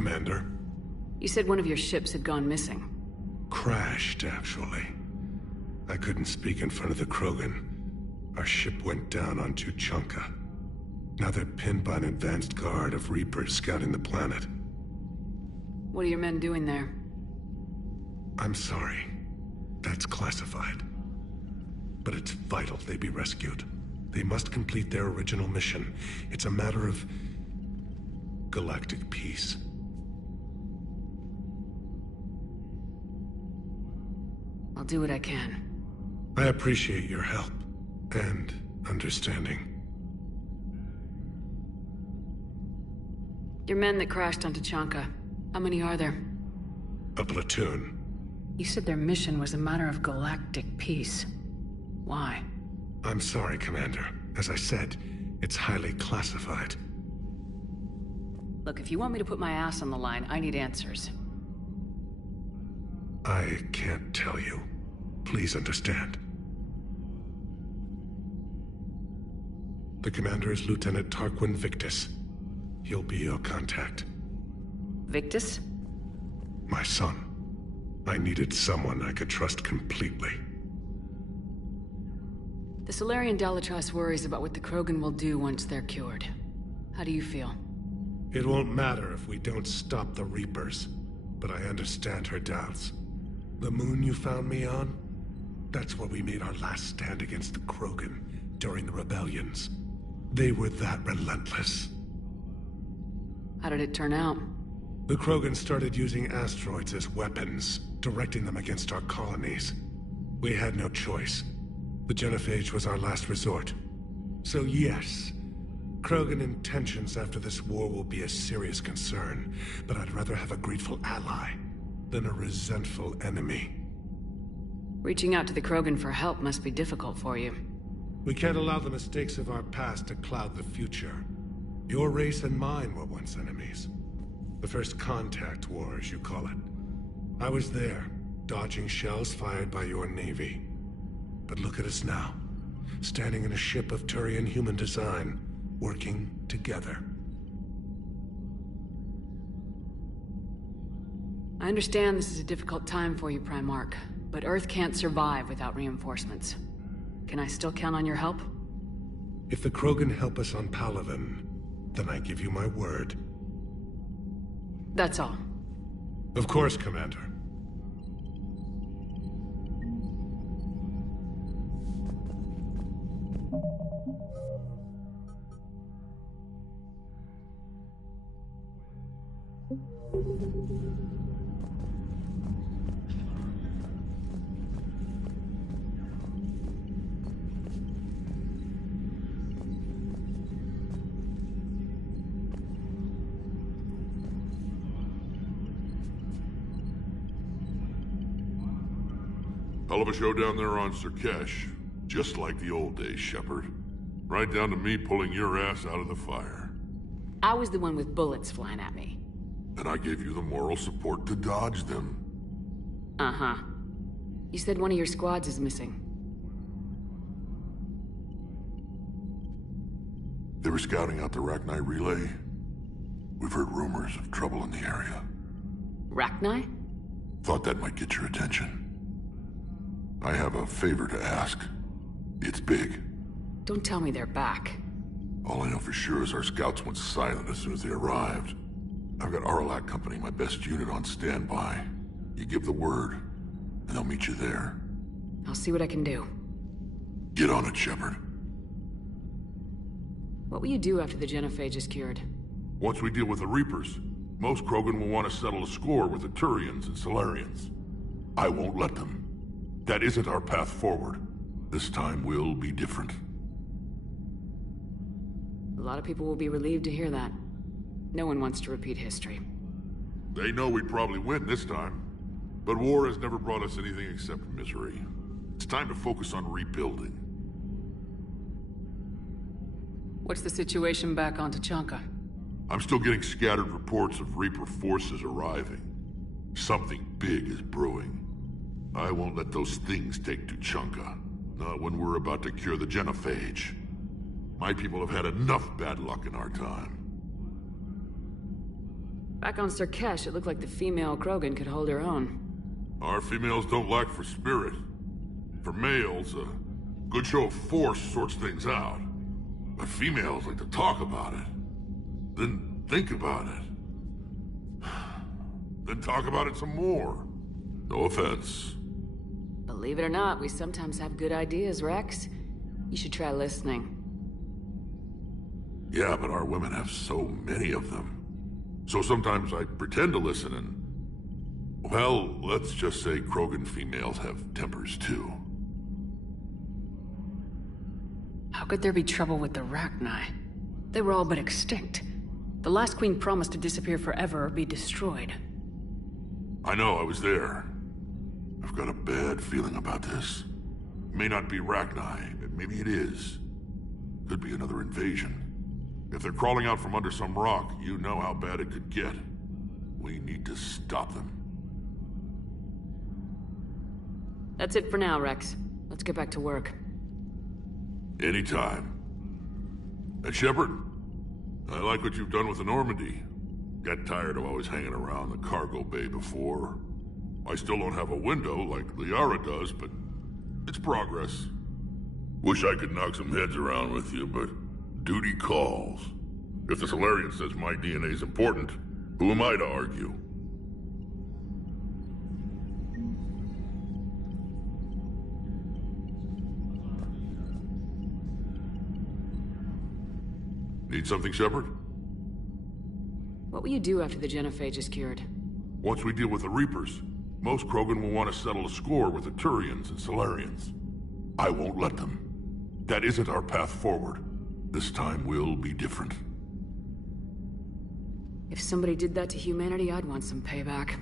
Commander. You said one of your ships had gone missing. Crashed, actually. I couldn't speak in front of the Krogan. Our ship went down on Tuchanka. Now they're pinned by an advanced guard of Reapers scouting the planet. What are your men doing there? I'm sorry. That's classified. But it's vital they be rescued. They must complete their original mission. It's a matter of galactic peace. I'll do what I can. I appreciate your help and understanding. Your men that crashed on Tuchanka, how many are there? A platoon. You said their mission was a matter of galactic peace. Why? I'm sorry, Commander. As I said, it's highly classified. Look, if you want me to put my ass on the line, I need answers. I can't tell you. Please understand. The commander is Lieutenant Tarquin Victus. He'll be your contact. Victus? My son. I needed someone I could trust completely. The Solarian Dalatrass worries about what the Krogan will do once they're cured. How do you feel? It won't matter if we don't stop the Reapers, but I understand her doubts. The moon you found me on? That's where we made our last stand against the Krogan during the rebellions. They were that relentless. How did it turn out? The Krogan started using asteroids as weapons, directing them against our colonies. We had no choice. The genophage was our last resort. So yes, Krogan intentions after this war will be a serious concern, but I'd rather have a grateful ally than a resentful enemy. Reaching out to the Krogan for help must be difficult for you. We can't allow the mistakes of our past to cloud the future. Your race and mine were once enemies. The first contact war, as you call it. I was there, dodging shells fired by your navy. But look at us now, standing in a ship of Turian human design, working together. I understand this is a difficult time for you, Primarch, but Earth can't survive without reinforcements. Can I still count on your help? If the Krogan help us on Palaven, then I give you my word. That's all. Of course, Commander. Hell of a show down there on Surkesh. Just like the old days, Shepard. Right down to me pulling your ass out of the fire. I was the one with bullets flying at me. And I gave you the moral support to dodge them. Uh-huh. You said one of your squads is missing. They were scouting out the Rachni relay. We've heard rumors of trouble in the area. Rachni? Thought that might get your attention. I have a favor to ask. It's big. Don't tell me they're back. All I know for sure is our scouts went silent as soon as they arrived. I've got Aralak Company, my best unit, on standby. You give the word, and they'll meet you there. I'll see what I can do. Get on it, Shepard. What will you do after the genophage is cured? Once we deal with the Reapers, most Krogan will want to settle a score with the Turians and Solarians. I won't let them. That isn't our path forward. This time will be different. A lot of people will be relieved to hear that. No one wants to repeat history. They know we'd probably win this time. But war has never brought us anything except misery. It's time to focus on rebuilding. What's the situation back on Tuchanka? I'm still getting scattered reports of Reaper forces arriving. Something big is brewing. I won't let those things take Tuchanka. Not when we're about to cure the genophage. My people have had enough bad luck in our time. Back on Sirkesh, it looked like the female Krogan could hold her own. Our females don't lack for spirit. For males, a good show of force sorts things out. But females like to talk about it. Then think about it. Then talk about it some more. No offense. Believe it or not, we sometimes have good ideas, Rex. You should try listening. Yeah, but our women have so many of them. So sometimes I pretend to listen and... Well, let's just say Krogan females have tempers too. How could there be trouble with the Rachni? They were all but extinct. The last queen promised to disappear forever or be destroyed. I know, I was there. I've got a bad feeling about this. It may not be Rachni, but maybe it is. Could be another invasion. If they're crawling out from under some rock, you know how bad it could get. We need to stop them. That's it for now, Rex. Let's get back to work. Anytime. And Shepard, I like what you've done with the Normandy. Got tired of always hanging around the cargo bay before. I still don't have a window like Liara does, but it's progress. Wish I could knock some heads around with you, but duty calls. If the Solarian says my DNA's important, who am I to argue? Need something, Shepard? What will you do after the genophage is cured? Once we deal with the Reapers, most Krogan will want to settle a score with the Turians and Solarians. I won't let them. That isn't our path forward. This time will be different. If somebody did that to humanity, I'd want some payback.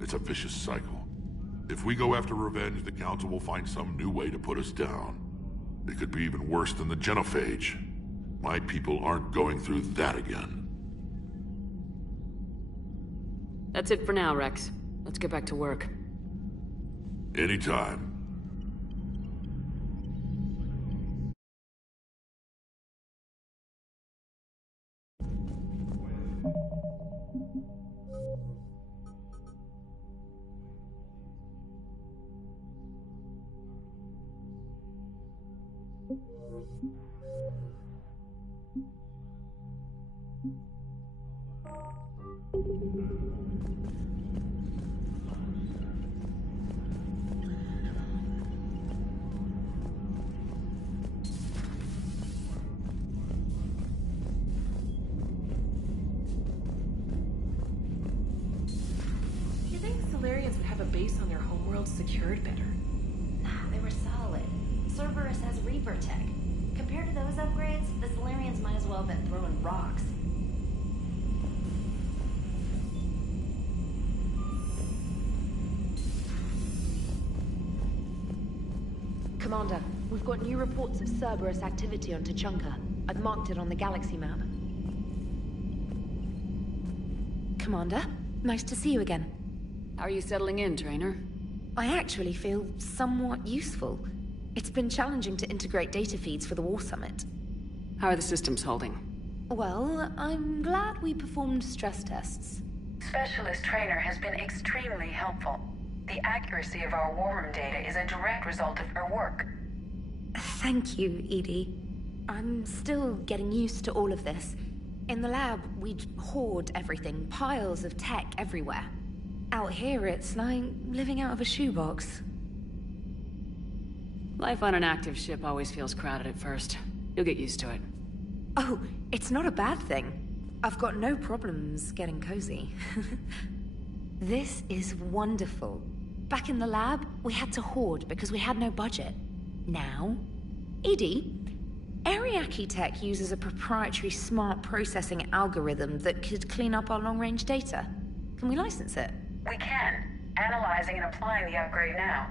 It's a vicious cycle. If we go after revenge, the Council will find some new way to put us down. It could be even worse than the genophage. My people aren't going through that again. That's it for now, Rex. Let's get back to work. Anytime. Base on their homeworld secured better. Nah, they were solid. Cerberus has Reaper tech. Compared to those upgrades, the Solarians might as well have been throwing rocks. Commander, we've got new reports of Cerberus activity on Tuchanka. I've marked it on the galaxy map. Commander, nice to see you again. How are you settling in, Trainer? I actually feel somewhat useful. It's been challenging to integrate data feeds for the War Summit. How are the systems holding? Well, I'm glad we performed stress tests. Specialist Trainer has been extremely helpful. The accuracy of our war room data is a direct result of her work. Thank you, Edie. I'm still getting used to all of this. In the lab, we'd hoard everything, piles of tech everywhere. Out here, it's like living out of a shoebox. Life on an active ship always feels crowded at first. You'll get used to it. Oh, it's not a bad thing. I've got no problems getting cozy. This is wonderful. Back in the lab, we had to hoard because we had no budget. Now, Edie, Ariake Tech uses a proprietary smart processing algorithm that could clean up our long-range data. Can we license it? We can. Analyzing and applying the upgrade now.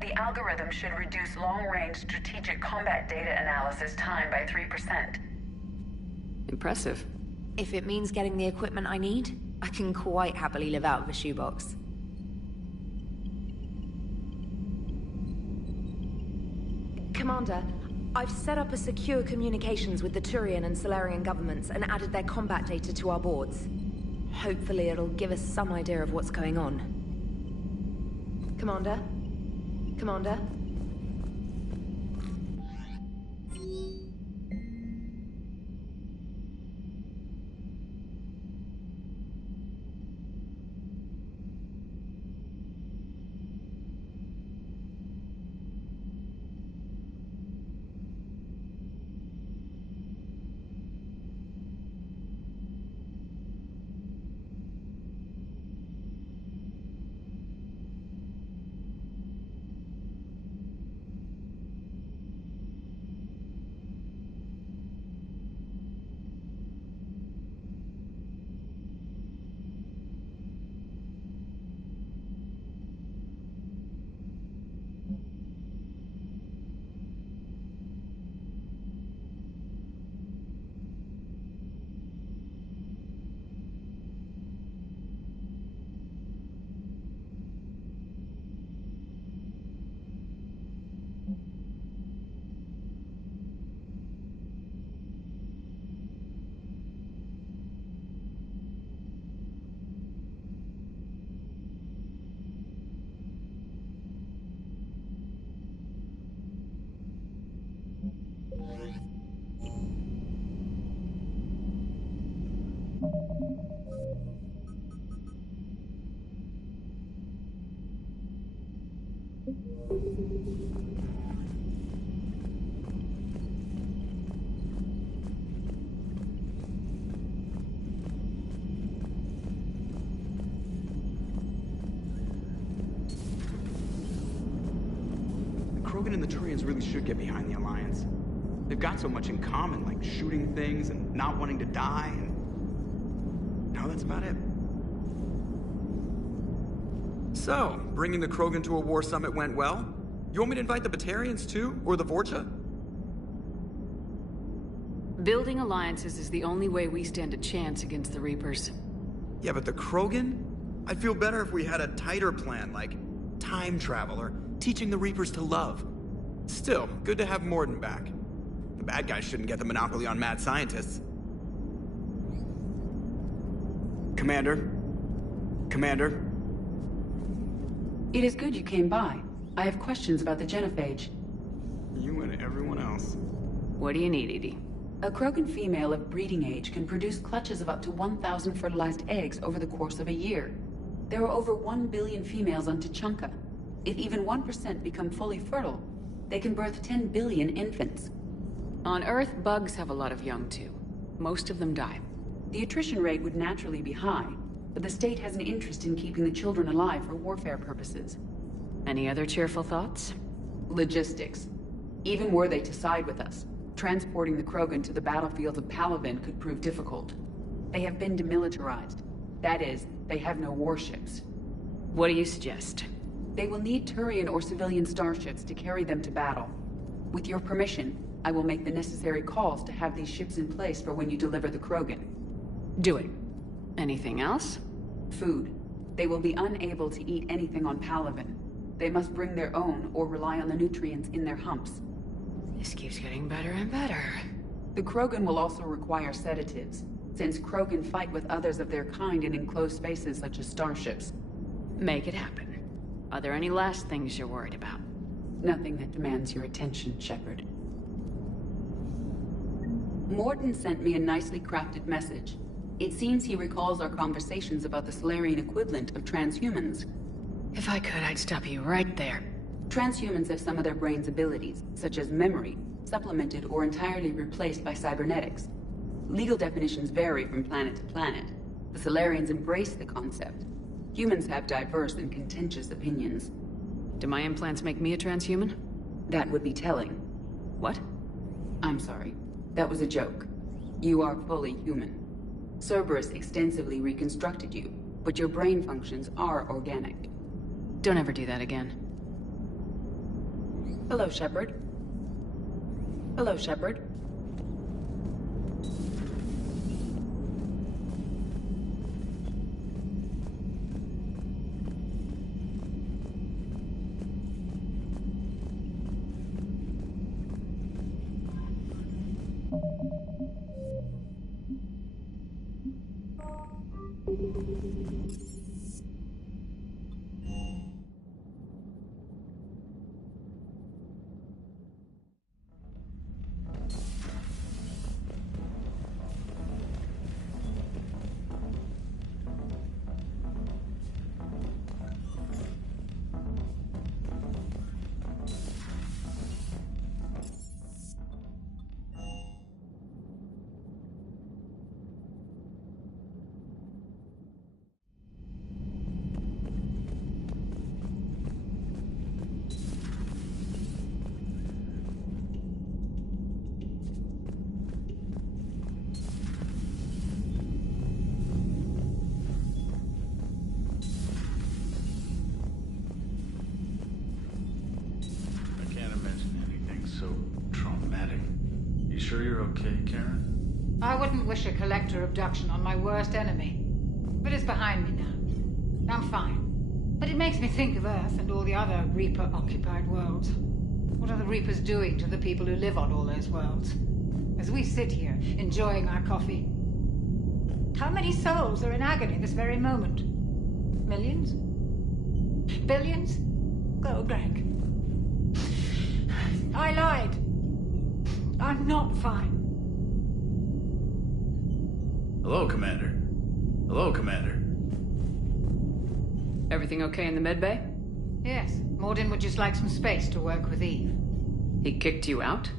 The algorithm should reduce long-range strategic combat data analysis time by 3%. Impressive. If it means getting the equipment I need, I can quite happily live out of a shoebox. Commander, I've set up a secure communications with the Turian and Solarian governments and added their combat data to our boards. Hopefully it'll give us some idea of what's going on. Commander? Commander? Krogan and the Turians really should get behind the Alliance. They've got so much in common, like shooting things and not wanting to die, and... no, that's about it. So, bringing the Krogan to a war summit went well? You want me to invite the Batarians too? Or the Vorcha? Building alliances is the only way we stand a chance against the Reapers. Yeah, but the Krogan? I'd feel better if we had a tighter plan, like time travel or teaching the Reapers to love. Still, good to have Morden back. The bad guys shouldn't get the monopoly on mad scientists. Commander? Commander? It is good you came by. I have questions about the genophage. You and everyone else. What do you need, Edie? A Krogan female of breeding age can produce clutches of up to 1,000 fertilized eggs over the course of a year. There are over 1 billion females on Tuchanka. If even 1% become fully fertile, they can birth 10 billion infants. On Earth, bugs have a lot of young too. Most of them die. The attrition rate would naturally be high, but the state has an interest in keeping the children alive for warfare purposes. Any other cheerful thoughts? Logistics. Even were they to side with us, transporting the Krogan to the battlefields of Palaven could prove difficult. They have been demilitarized. That is, they have no warships. What do you suggest? They will need Turian or civilian starships to carry them to battle. With your permission, I will make the necessary calls to have these ships in place for when you deliver the Krogan. Do it. Anything else? Food. They will be unable to eat anything on Palaven. They must bring their own or rely on the nutrients in their humps. This keeps getting better and better. The Krogan will also require sedatives, since Krogan fight with others of their kind in enclosed spaces such as starships. Make it happen. Are there any last things you're worried about? Nothing that demands your attention, Shepard. Morden sent me a nicely crafted message. It seems he recalls our conversations about the Solarian equivalent of transhumans. If I could, I'd stop you right there. Transhumans have some of their brain's abilities, such as memory, supplemented or entirely replaced by cybernetics. Legal definitions vary from planet to planet. The Solarians embrace the concept. Humans have diverse and contentious opinions. Do my implants make me a transhuman? That would be telling. What? I'm sorry. That was a joke. You are fully human. Cerberus extensively reconstructed you, but your brain functions are organic. Don't ever do that again. Hello, Shepard. Hello, Shepard. okay, Karen? I wouldn't wish a collector abduction on my worst enemy. But it's behind me now. I'm fine. But it makes me think of Earth and all the other Reaper-occupied worlds. What are the Reapers doing to the people who live on all those worlds? As we sit here, enjoying our coffee. How many souls are in agony this very moment? Millions? Billions? Oh, Greg. I lied. I'm not fine. Hello, Commander. Hello, Commander. Everything okay in the medbay? Yes, Morden would just like some space to work with Eve. He kicked you out?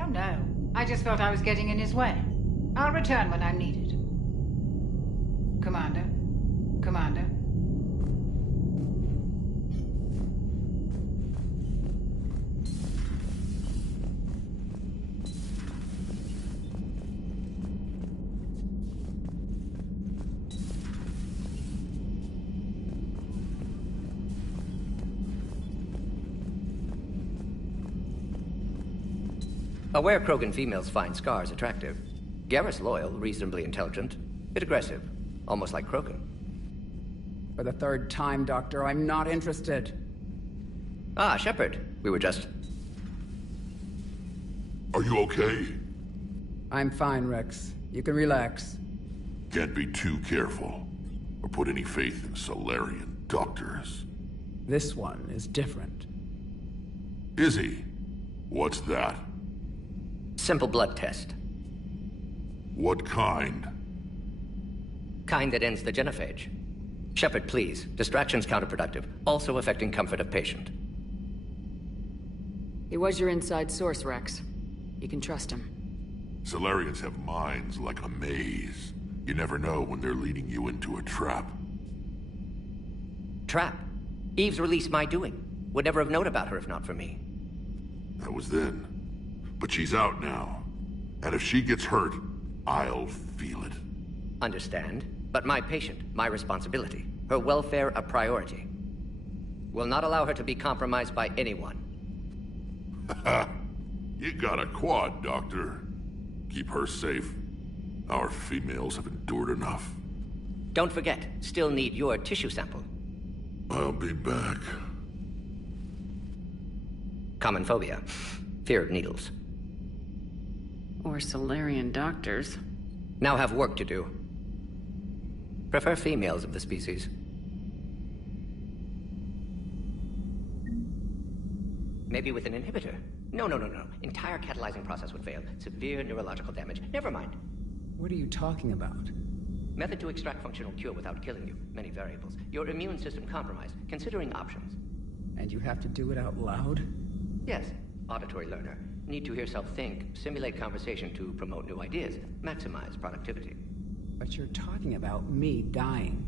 Oh no, I just felt I was getting in his way. I'll return when I'm needed. Commander. Commander. Aware Krogan females find scars attractive. Garrus loyal, reasonably intelligent, bit aggressive, almost like Krogan. For the third time, Doctor, I'm not interested. Ah, Shepard. We were just... Are you okay? I'm fine, Rex. You can relax. Can't be too careful, or put any faith in Solarian doctors. This one is different. Is he? What's that? Simple blood test. What kind? Kind that ends the genophage. Shepard, please. Distraction's counterproductive, also affecting comfort of patient. He was your inside source, Rex. You can trust him. Solarians have minds like a maze. You never know when they're leading you into a trap. Trap? Eve's release my doing. Would never have known about her if not for me. That was then. But she's out now. And if she gets hurt, I'll feel it. Understand. But my patient, my responsibility. Her welfare a priority. Will not allow her to be compromised by anyone. You got a quad, Doctor. Keep her safe. Our females have endured enough. Don't forget, still need your tissue sample. I'll be back. Common phobia. Fear of needles. Or Solarian doctors. Now have work to do. Prefer females of the species. Maybe with an inhibitor. No. Entire catalyzing process would fail. Severe neurological damage. Never mind. What are you talking about? Method to extract functional cure without killing you. Many variables. Your immune system compromised. Considering options. And you have to do it out loud? Yes. Auditory learner. Need to hear self think, simulate conversation to promote new ideas, maximize productivity. But you're talking about me dying.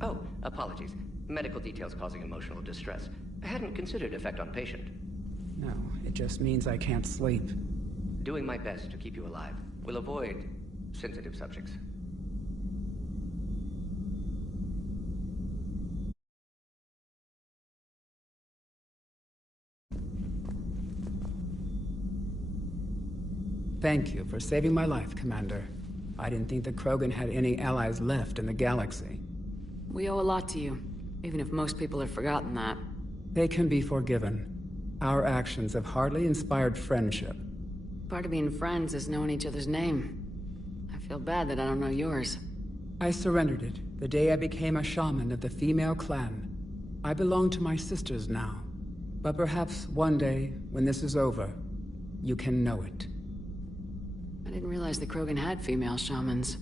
Oh, apologies. Medical details causing emotional distress. I hadn't considered effect on patient. No, it just means I can't sleep. Doing my best to keep you alive. Will avoid sensitive subjects. Thank you for saving my life, Commander. I didn't think the Krogan had any allies left in the galaxy. We owe a lot to you, even if most people have forgotten that. They can be forgiven. Our actions have hardly inspired friendship. Part of being friends is knowing each other's name. I feel bad that I don't know yours. I surrendered it the day I became a shaman of the female clan. I belong to my sisters now. But perhaps one day, when this is over, you can know it. I didn't realize the Krogan had female shamans.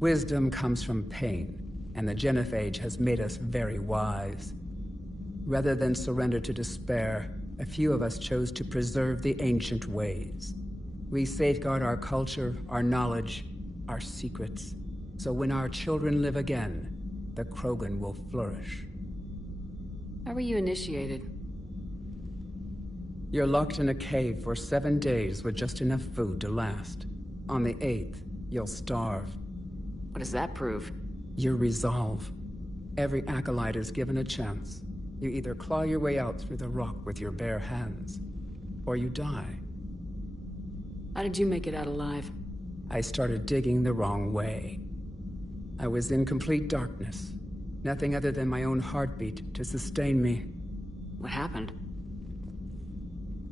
Wisdom comes from pain, and the genophage has made us very wise. Rather than surrender to despair, a few of us chose to preserve the ancient ways. We safeguard our culture, our knowledge, our secrets. So when our children live again, the Krogan will flourish. How were you initiated? You're locked in a cave for 7 days with just enough food to last. On the 8th, you'll starve. What does that prove? Your resolve. Every acolyte is given a chance. You either claw your way out through the rock with your bare hands, or you die. How did you make it out alive? I started digging the wrong way. I was in complete darkness. Nothing other than my own heartbeat to sustain me. What happened?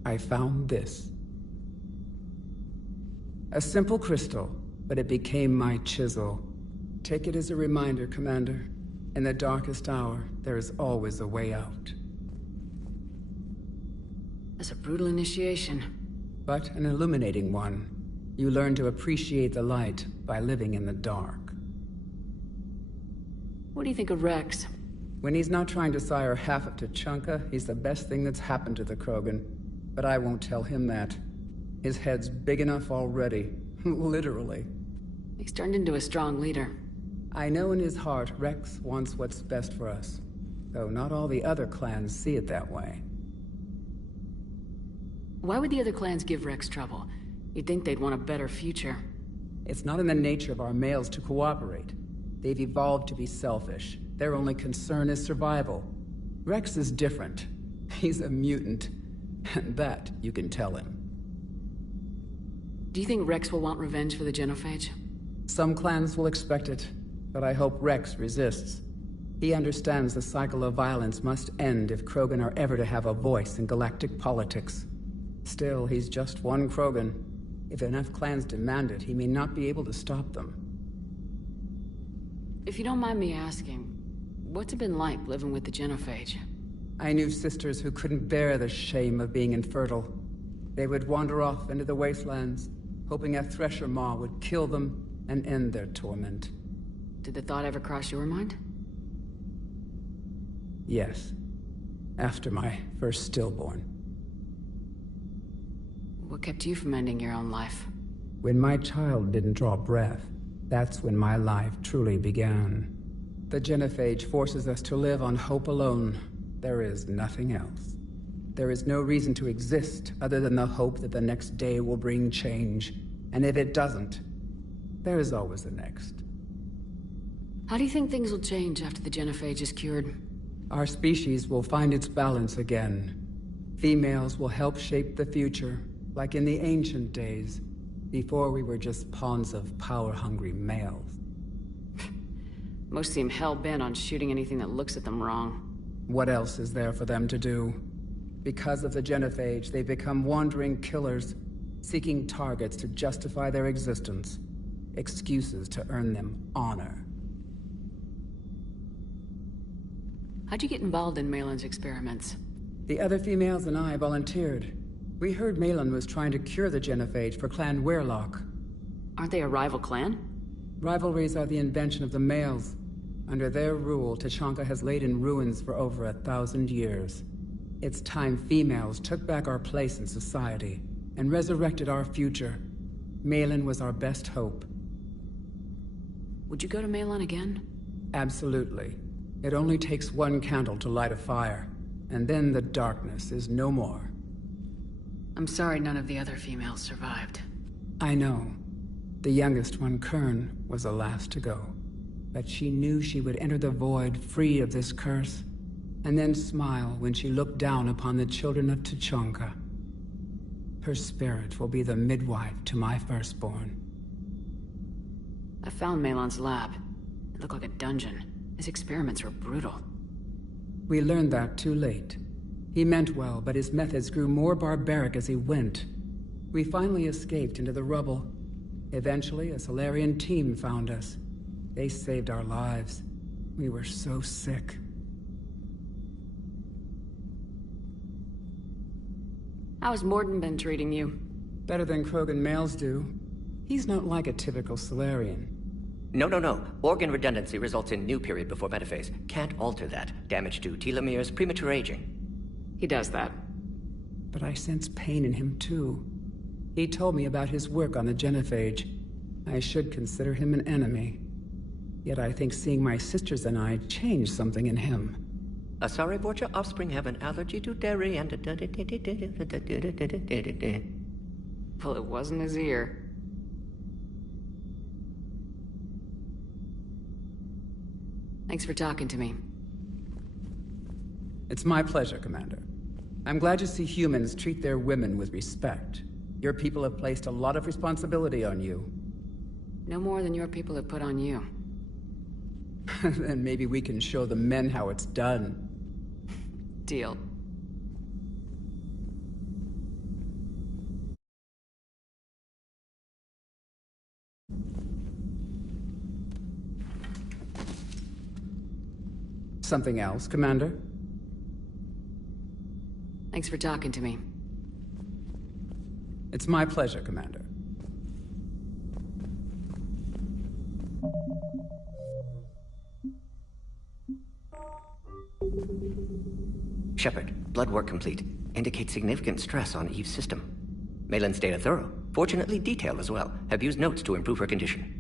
I found this. A simple crystal, but it became my chisel. Take it as a reminder, Commander. In the darkest hour, there is always a way out. That's a brutal initiation. But an illuminating one. You learn to appreciate the light by living in the dark. What do you think of Rex? When he's not trying to sire half of Tuchanka, he's the best thing that's happened to the Krogan. But I won't tell him that. His head's big enough already. Literally. He's turned into a strong leader. I know in his heart Rex wants what's best for us. Though not all the other clans see it that way. Why would the other clans give Rex trouble? You'd think they'd want a better future. It's not in the nature of our males to cooperate. They've evolved to be selfish. Their only concern is survival. Rex is different. He's a mutant. And that you can tell him. Do you think Rex will want revenge for the genophage? Some clans will expect it, but I hope Rex resists. He understands the cycle of violence must end if Krogan are ever to have a voice in galactic politics. Still, he's just one Krogan. If enough clans demand it, he may not be able to stop them. If you don't mind me asking, what's it been like living with the genophage? I knew sisters who couldn't bear the shame of being infertile. They would wander off into the wastelands, hoping a Thresher Maw would kill them and end their torment. Did the thought ever cross your mind? Yes. After my first stillborn. What kept you from ending your own life? When my child didn't draw breath, that's when my life truly began. The genophage forces us to live on hope alone. There is nothing else. There is no reason to exist other than the hope that the next day will bring change. And if it doesn't, there is always the next. How do you think things will change after the genophage is cured? Our species will find its balance again. Females will help shape the future, like in the ancient days, before we were just pawns of power-hungry males. Most seem hell-bent on shooting anything that looks at them wrong. What else is there for them to do? Because of the genophage, they've become wandering killers, seeking targets to justify their existence. Excuses to earn them honor. How'd you get involved in Malin's experiments? The other females and I volunteered. We heard Malin was trying to cure the genophage for Clan Weirlock. Aren't they a rival clan? Rivalries are the invention of the males. Under their rule, Tuchanka has laid in ruins for over 1,000 years. It's time females took back our place in society and resurrected our future. Malin was our best hope. Would you go to Malin again? Absolutely. It only takes one candle to light a fire, and then the darkness is no more. I'm sorry none of the other females survived. I know. The youngest one, Kern, was the last to go. But she knew she would enter the void free of this curse, and then smile when she looked down upon the children of Tuchanka. Her spirit will be the midwife to my firstborn. I found Malin's lab. It looked like a dungeon. His experiments were brutal. We learned that too late. He meant well, but his methods grew more barbaric as he went. We finally escaped into the rubble. Eventually, a Solarian team found us. They saved our lives. We were so sick. How's Morden been treating you? Better than Krogan males do. He's not like a typical Solarian. No. Organ redundancy results in new period before metaphase. Can't alter that. Damage to telomeres, premature aging. He does that. But I sense pain in him too. He told me about his work on the genophage. I should consider him an enemy. Yet I think seeing my sisters and I changed something in him. Asari Borgia offspring have an allergy to dairy and... Well, it wasn't his ear. Thanks for talking to me. It's my pleasure, Commander. I'm glad to see humans treat their women with respect. Your people have placed a lot of responsibility on you. No more than your people have put on you. Then maybe we can show the men how it's done. Deal. Something else, Commander? Thanks for talking to me. It's my pleasure, Commander. Shepard, blood work complete. Indicates significant stress on Eve's system. Malin's data thorough. Fortunately detailed as well. Have used notes to improve her condition.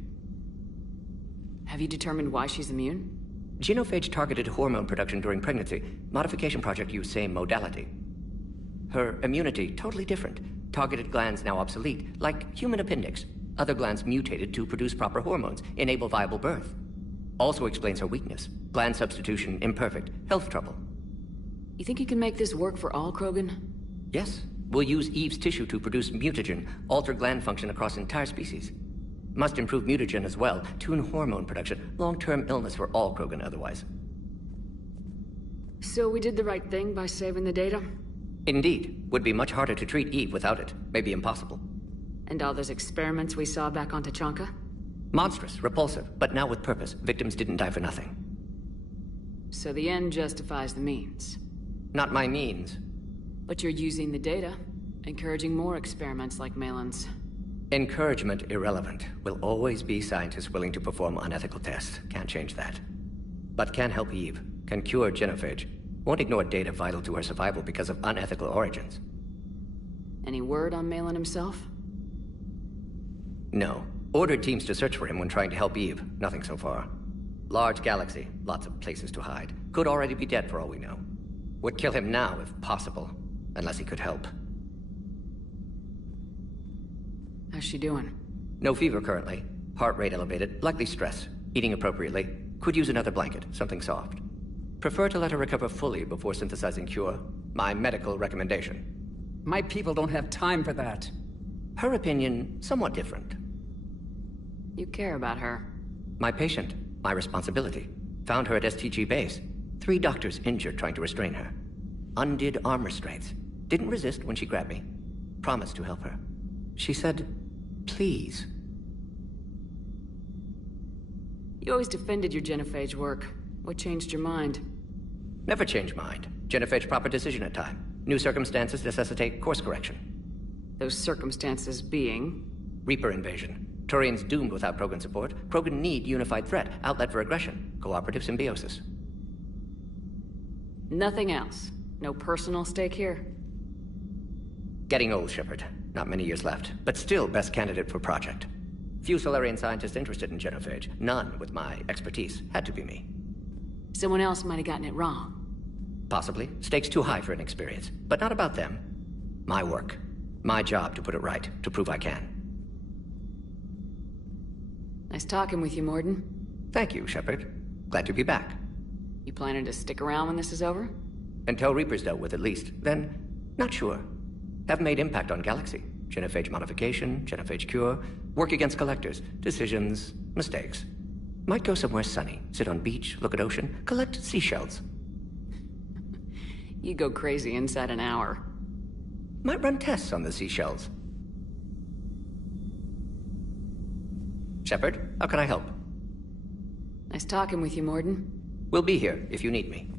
Have you determined why she's immune? Genophage targeted hormone production during pregnancy. Modification project used same modality. Her immunity, totally different. Targeted glands now obsolete, like human appendix. Other glands mutated to produce proper hormones, enable viable birth. Also explains her weakness. Gland substitution imperfect. Health trouble. You think you can make this work for all Krogan? Yes. We'll use Eve's tissue to produce mutagen, alter gland function across entire species. Must improve mutagen as well, tune hormone production. Long-term illness for all Krogan otherwise. So we did the right thing by saving the data? Indeed. Would be much harder to treat Eve without it. Maybe impossible. And all those experiments we saw back on Tachanka? Monstrous, repulsive, but now with purpose. Victims didn't die for nothing. So the end justifies the means. Not my means. But you're using the data, encouraging more experiments like Malin's. Encouragement irrelevant. Will always be scientists willing to perform unethical tests. Can't change that. But can help Eve. Can cure genophage. Won't ignore data vital to her survival because of unethical origins. Any word on Malin himself? No. Ordered teams to search for him when trying to help Eve. Nothing so far. Large galaxy. Lots of places to hide. Could already be dead for all we know. Would kill him now if possible. Unless he could help. How's she doing? No fever currently. Heart rate elevated. Likely stress. Eating appropriately. Could use another blanket. Something soft. Prefer to let her recover fully before synthesizing cure. My medical recommendation. My people don't have time for that. Her opinion, somewhat different. You care about her. My patient. My responsibility. Found her at STG base. 3 doctors injured trying to restrain her. Undid arm restraints. Didn't resist when she grabbed me. Promised to help her. She said, please. You always defended your genophage work. What changed your mind? Never change mind. Genophage proper decision at time. New circumstances necessitate course correction. Those circumstances being? Reaper invasion. Turians doomed without Krogan support. Krogan need unified threat. Outlet for aggression. Cooperative symbiosis. Nothing else? No personal stake here? Getting old, Shepard. Not many years left. But still best candidate for project. Few Solarian scientists interested in genophage. None with my expertise. Had to be me. Someone else might have gotten it wrong. Possibly. Stakes too high for inexperience. But not about them. My work. My job to put it right. To prove I can. Nice talking with you, Morden. Thank you, Shepard. Glad to be back. You planning to stick around when this is over? Until Reaper's dealt with, at least. Then, not sure. Have made impact on Galaxy. Genophage modification, genophage cure, work against collectors, decisions, mistakes. Might go somewhere sunny, sit on beach, look at ocean, collect seashells. You go crazy inside an hour. Might run tests on the seashells. Shepard, how can I help? Nice talking with you, Morden. We'll be here if you need me.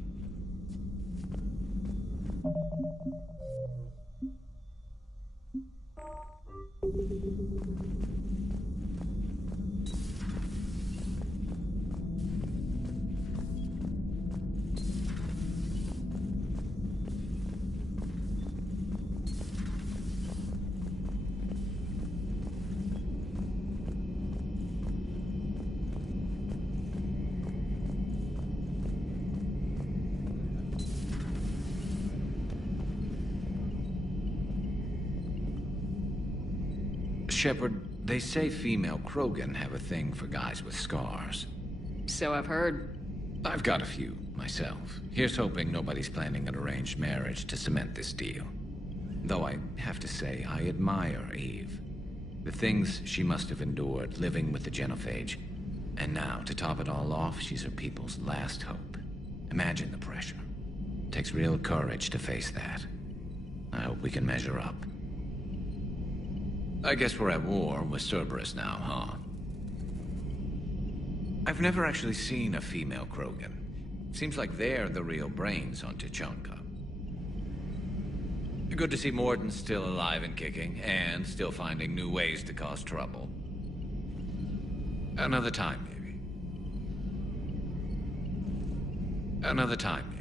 Shepard, they say female Krogan have a thing for guys with scars. So I've heard. I've got a few, myself. Here's hoping nobody's planning an arranged marriage to cement this deal. Though I have to say, I admire Eve. The things she must have endured living with the genophage. And now, to top it all off, she's her people's last hope. Imagine the pressure. Takes real courage to face that. I hope we can measure up. I guess we're at war with Cerberus now, huh? I've never actually seen a female Krogan. Seems like they're the real brains on Tuchanka. Good to see Morden's still alive and kicking, and still finding new ways to cause trouble. Another time, maybe. Another time, maybe.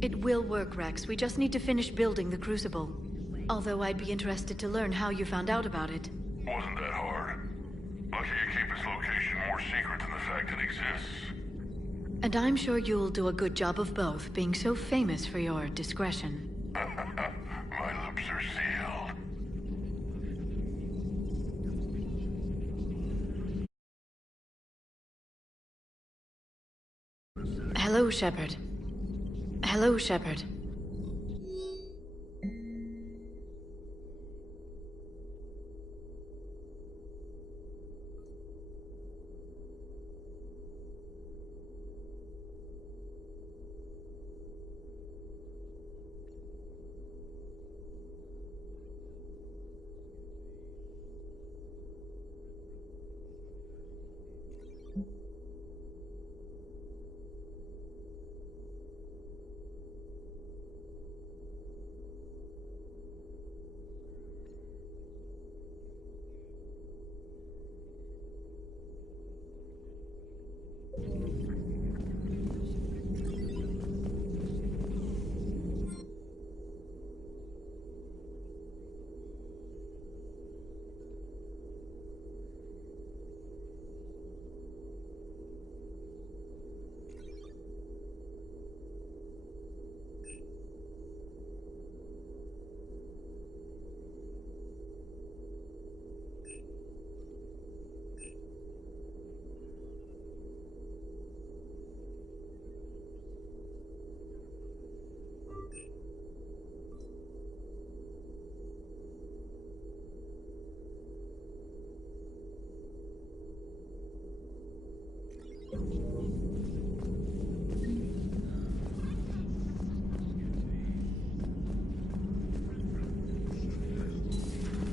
It will work, Rex. We just need to finish building the Crucible. Although I'd be interested to learn how you found out about it. Wasn't that hard. Lucky you keep its location more secret than the fact it exists. And I'm sure you'll do a good job of both, being so famous for your discretion. My lips are sealed. Hello, Shepard. Hello, Shepard.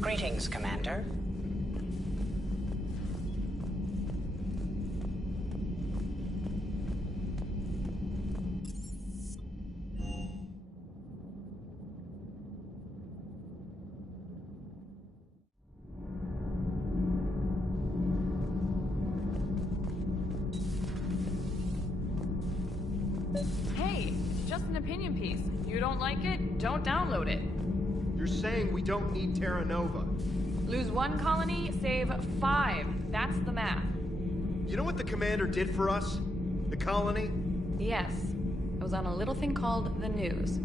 Greetings, Commander. Hey, it's just an opinion piece. You don't like it, don't download it. You're saying we don't need Terra Nova. Lose one colony, save 5. That's the math. You know what the commander did for us? The colony? Yes. It was on a little thing called the news.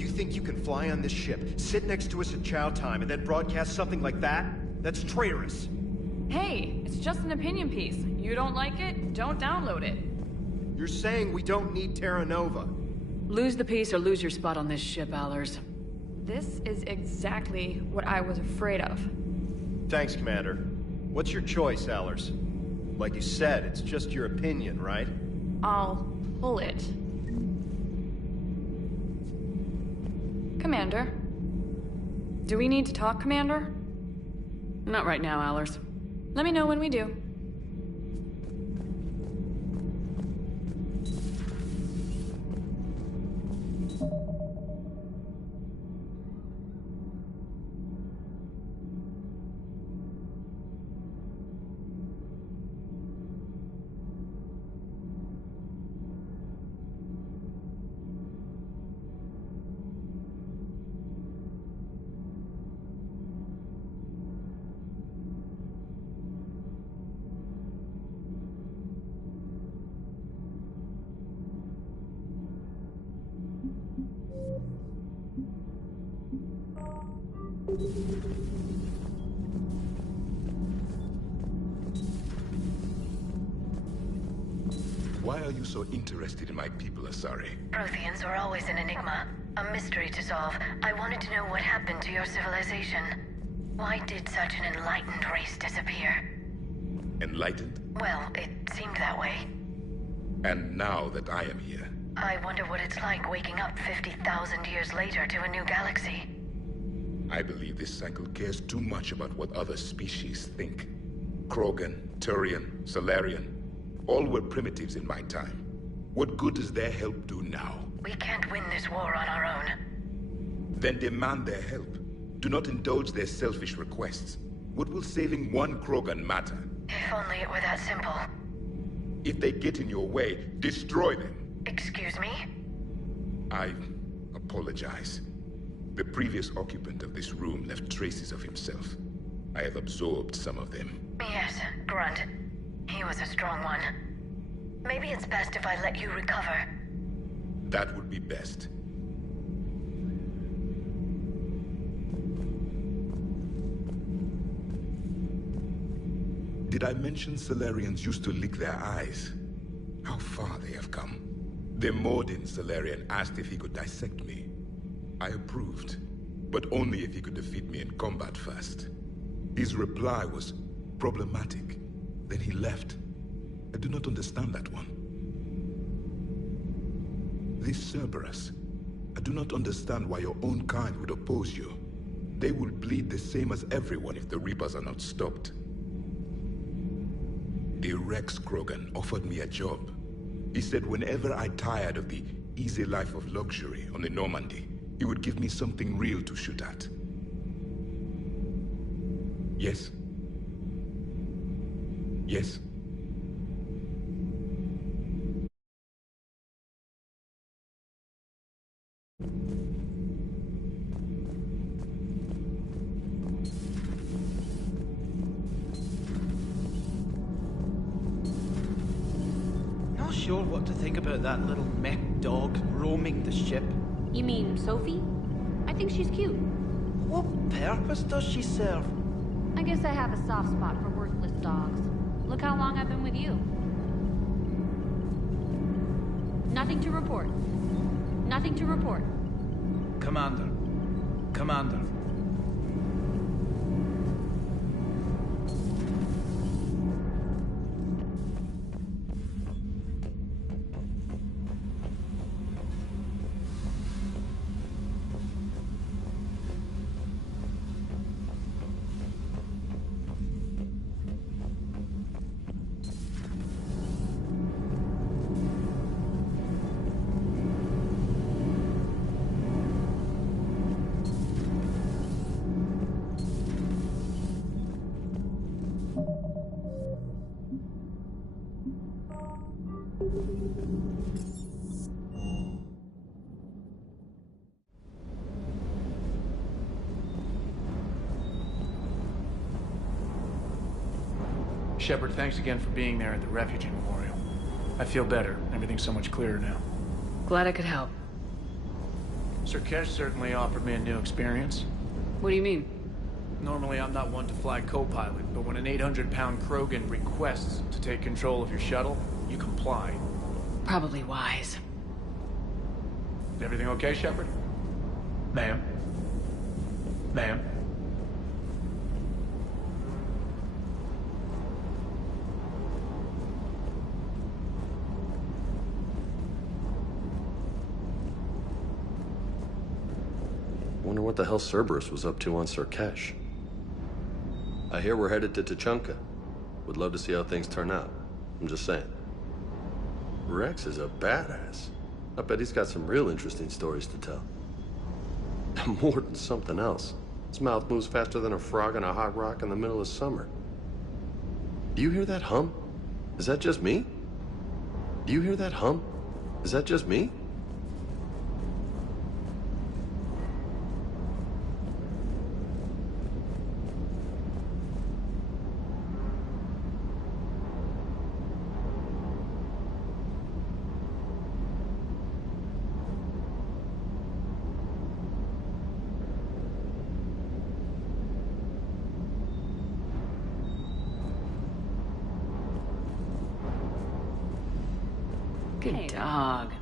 You think you can fly on this ship, sit next to us at chow time, and then broadcast something like that? That's traitorous. Hey, it's just an opinion piece. You don't like it, don't download it. You're saying we don't need Terra Nova. Lose the piece or lose your spot on this ship, Allers. This is exactly what I was afraid of. Thanks, Commander. What's your choice, Allers? Like you said, it's just your opinion, right? I'll pull it. Commander? Do we need to talk, Commander? Not right now, Allers. Let me know when we do. Why are you so interested in my people, Asari? Protheans were always an enigma, a mystery to solve. I wanted to know what happened to your civilization. Why did such an enlightened race disappear? Enlightened? Well, it seemed that way. And now that I am here... I wonder what it's like waking up 50,000 years later to a new galaxy. I believe this cycle cares too much about what other species think. Krogan, Turian, Solarian, all were primitives in my time. What good does their help do now? We can't win this war on our own. Then demand their help. Do not indulge their selfish requests. What will saving one Krogan matter? If only it were that simple. If they get in your way, destroy them. Excuse me? I apologize. The previous occupant of this room left traces of himself. I have absorbed some of them. Yes, Grunt. He was a strong one. Maybe it's best if I let you recover. That would be best. Did I mention Solarians used to lick their eyes? How far they have come. The Mordin Solarian asked if he could dissect me. I approved, but only if he could defeat me in combat first. His reply was problematic. Then he left. I do not understand that one. This Cerberus, I do not understand why your own kind would oppose you. They will bleed the same as everyone if the Reapers are not stopped. A Rex Krogan offered me a job. He said whenever I tired of the easy life of luxury on the Normandy, he would give me something real to shoot at. Yes? Yes? Not sure what to think about that little mech dog roaming the ship. You mean Sophie? I think she's cute. What purpose does she serve? I guess I have a soft spot for worthless dogs. Look how long I've been with you. Nothing to report. Nothing to report. Commander. Commander. Shepard, thanks again for being there at the Refugee Memorial. I feel better. Everything's so much clearer now. Glad I could help. Sir Kesh certainly offered me a new experience. What do you mean? Normally I'm not one to fly co-pilot, but when an 800-pound Krogan requests to take control of your shuttle, you comply. Probably wise. Everything okay, Shepard? Ma'am? Ma'am? Wonder what the hell Cerberus was up to on Sir Kesh. I hear we're headed to Tuchanka. Would love to see how things turn out. I'm just saying. Rex is a badass. I bet he's got some real interesting stories to tell. More than something else. His mouth moves faster than a frog on a hot rock in the middle of summer. Do you hear that hum? Is that just me? Do you hear that hum? Is that just me? Good dog.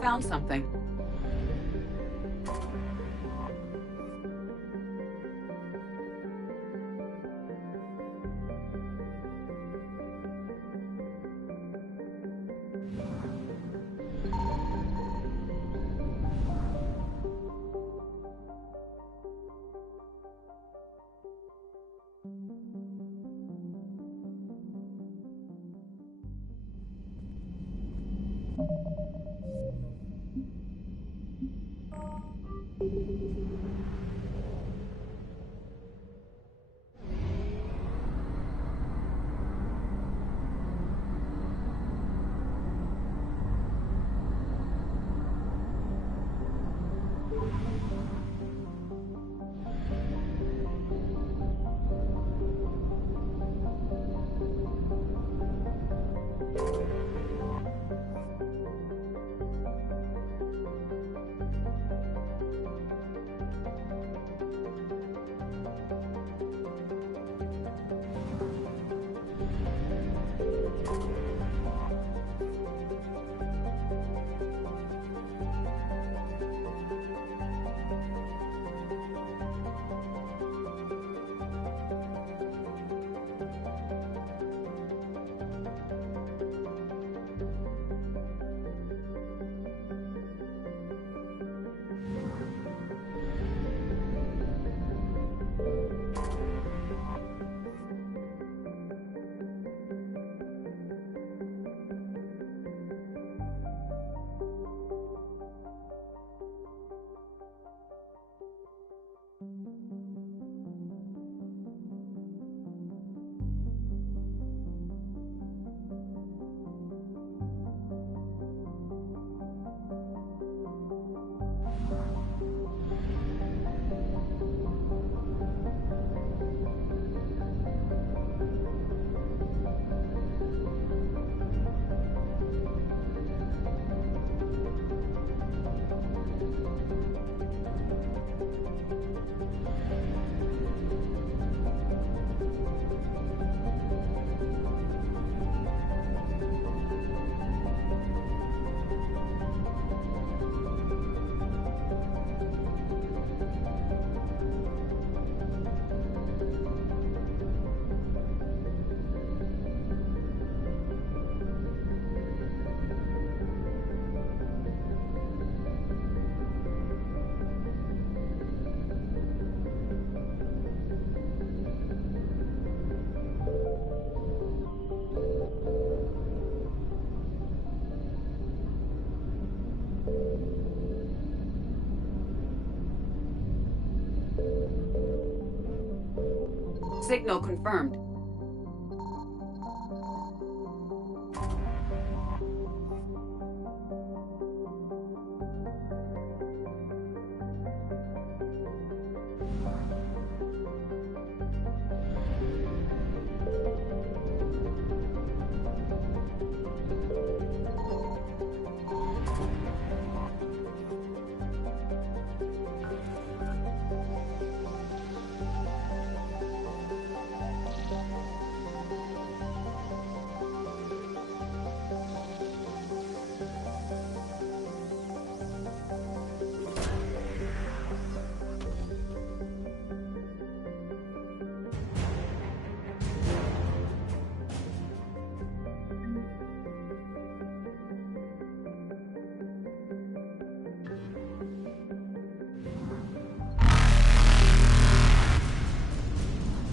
found something. Signal confirmed.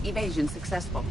Evasion successful.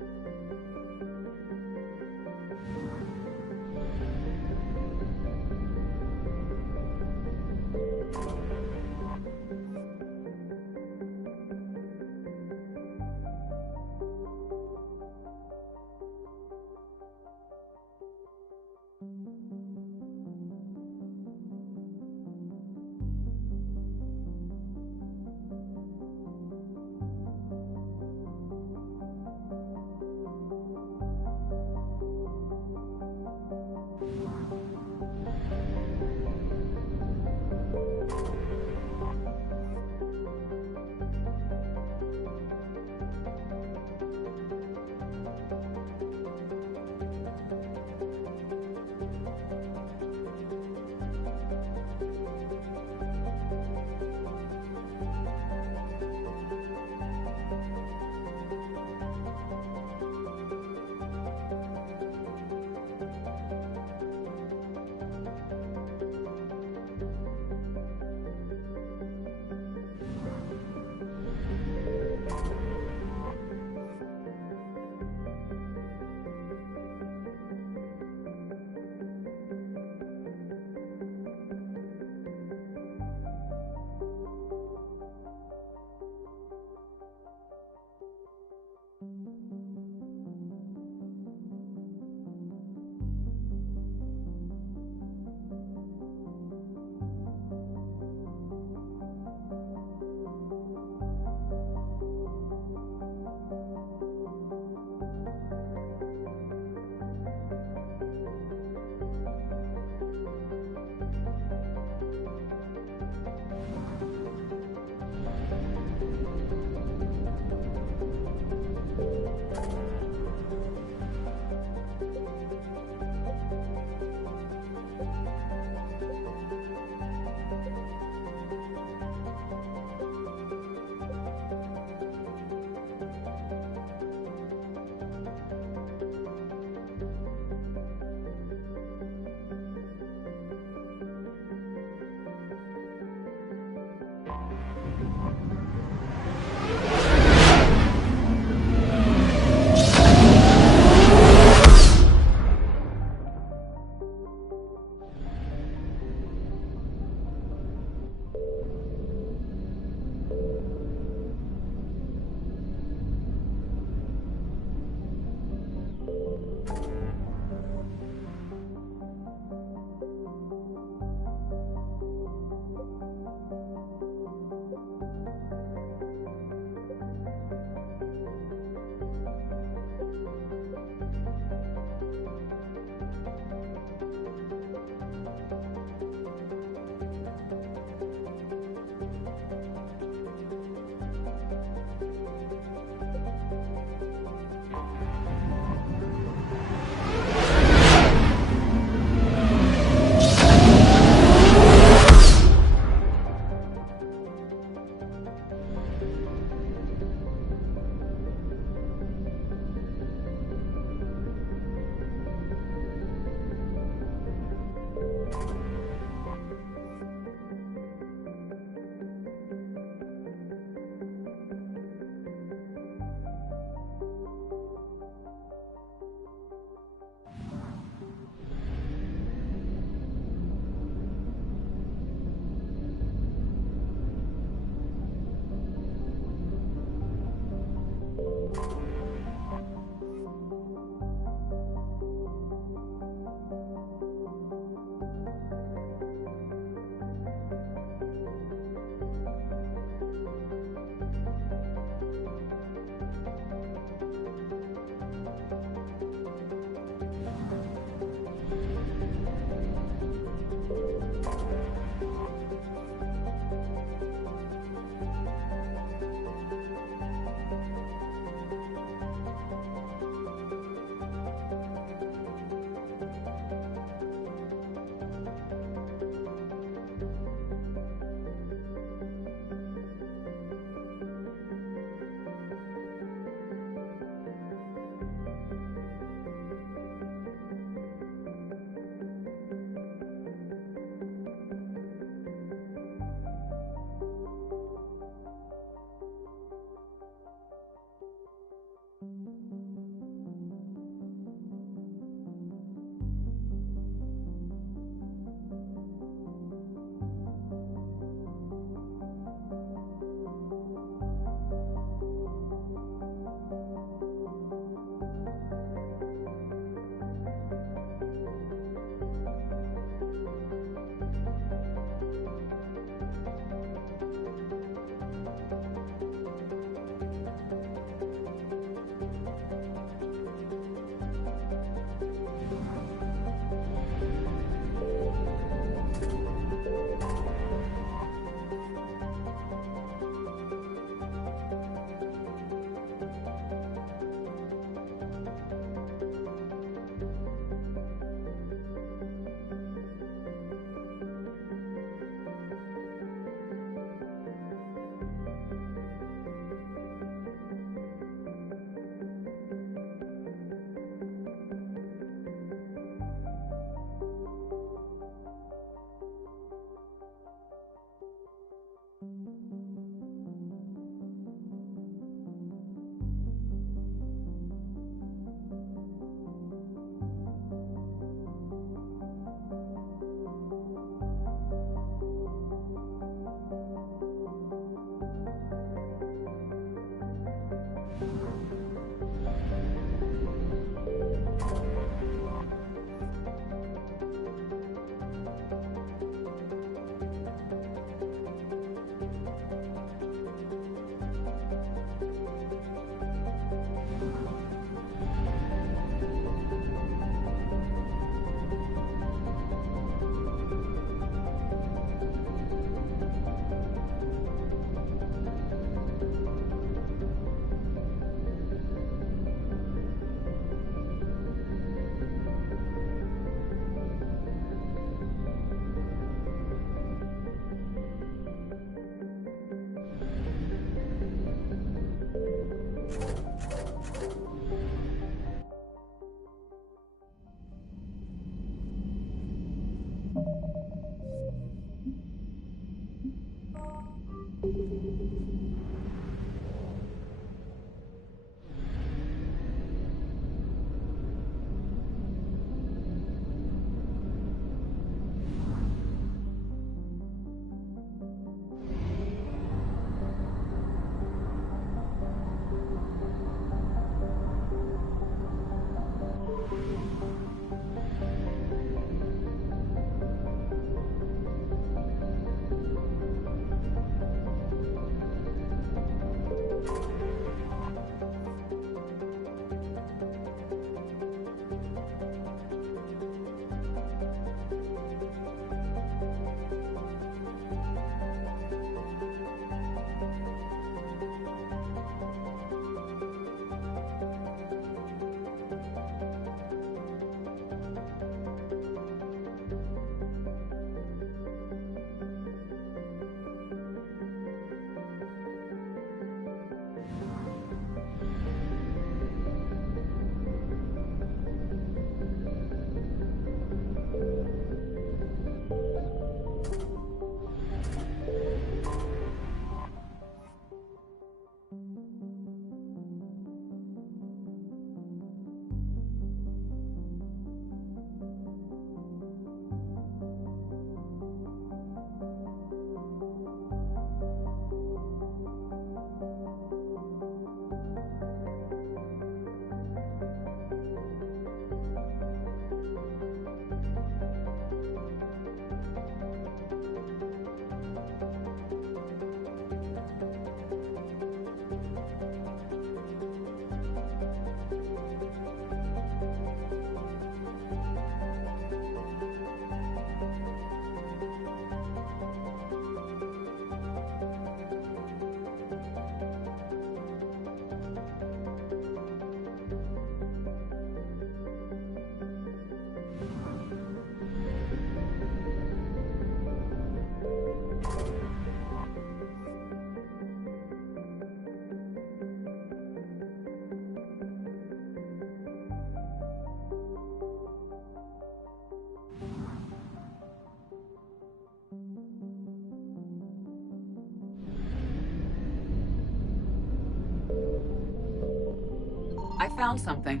I found something.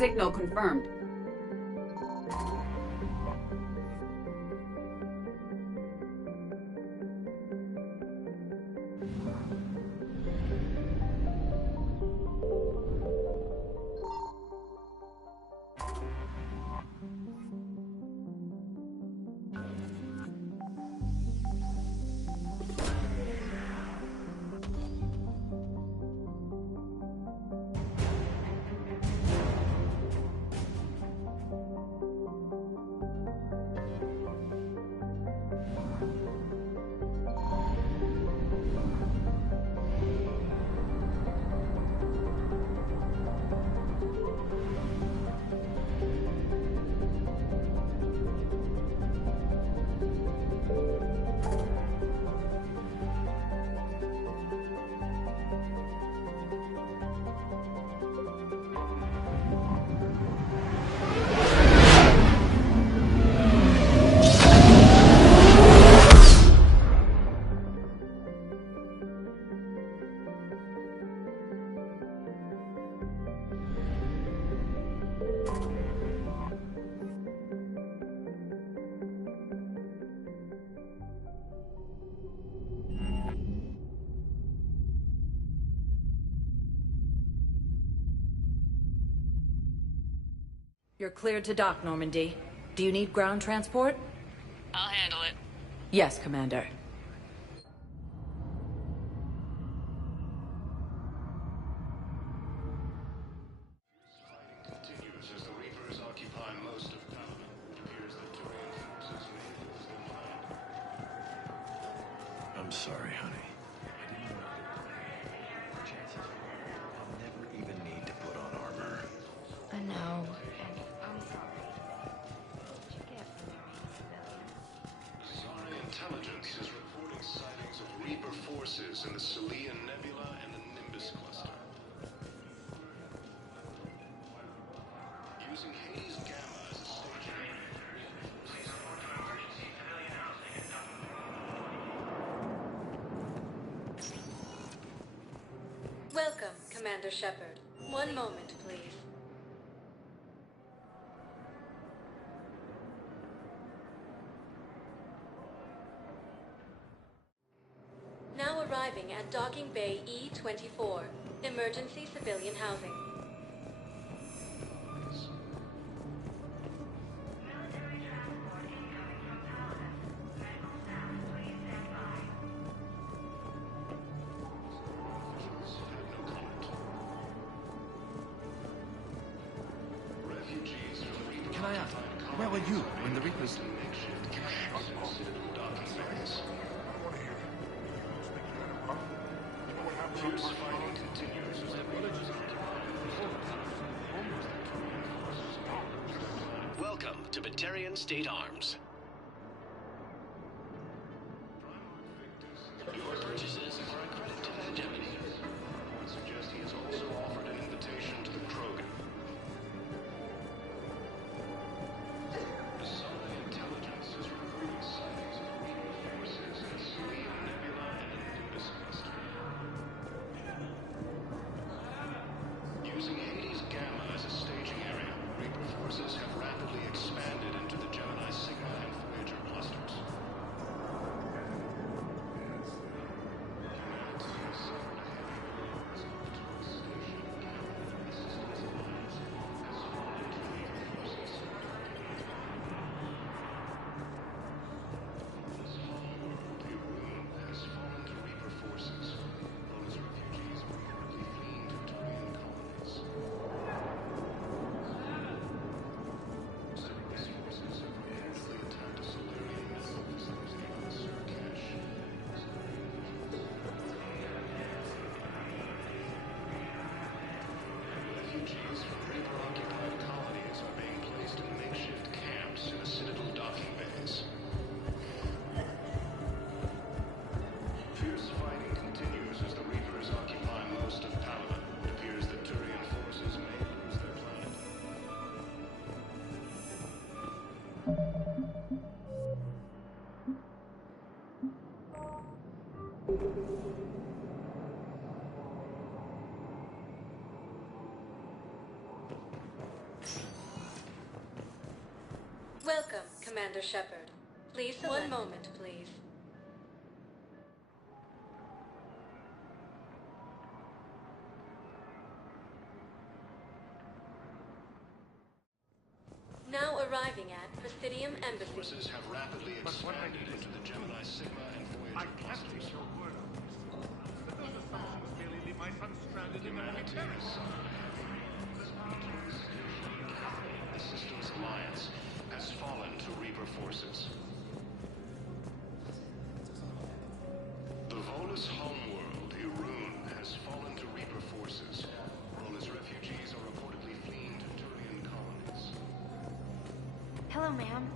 Signal confirmed. You're cleared to dock, Normandy. Do you need ground transport? I'll handle it. Yes, Commander. I'm sorry, honey. I didn't want to forces in the Celeian Nebula and the Nimbus cluster. Using Hades Gamma as a staging Welcome, Commander Shepard. One moment, please. Now arriving at Docking Bay E-24, emergency civilian housing. Can I ask, where were you when the Reapers... Welcome to Batarian State Arms. Your purchases are a credit to the hegemony. I would suggest he has also offered an invitation to the Krogan. The Psi intelligence is reporting sightings of Reaper forces in the Celeian Nebula and the Nimbus cluster. Using Hades Gamma as a staging area, Reaper forces have rapidly expanded into the Gemini Sigma and Voyager clusters. Refugees from Reaper-occupied colonies are being placed in makeshift camps in the Citadel docking bays. Fierce fighting continues as the Reapers occupy most of Paragon. It appears that Turian forces may lose their planet. Welcome, Commander Shepard. Please select... One moment, please. Now arriving at Presidium Embassy. Forces have rapidly expanded into the Gemini Sigma and Voyager clusters. Humanity has the Systems Alliance has fallen to Reaper forces. The Volus homeworld, Irun, has fallen to Reaper forces. Volus refugees are reportedly fleeing to Turian colonies. Hello, ma'am.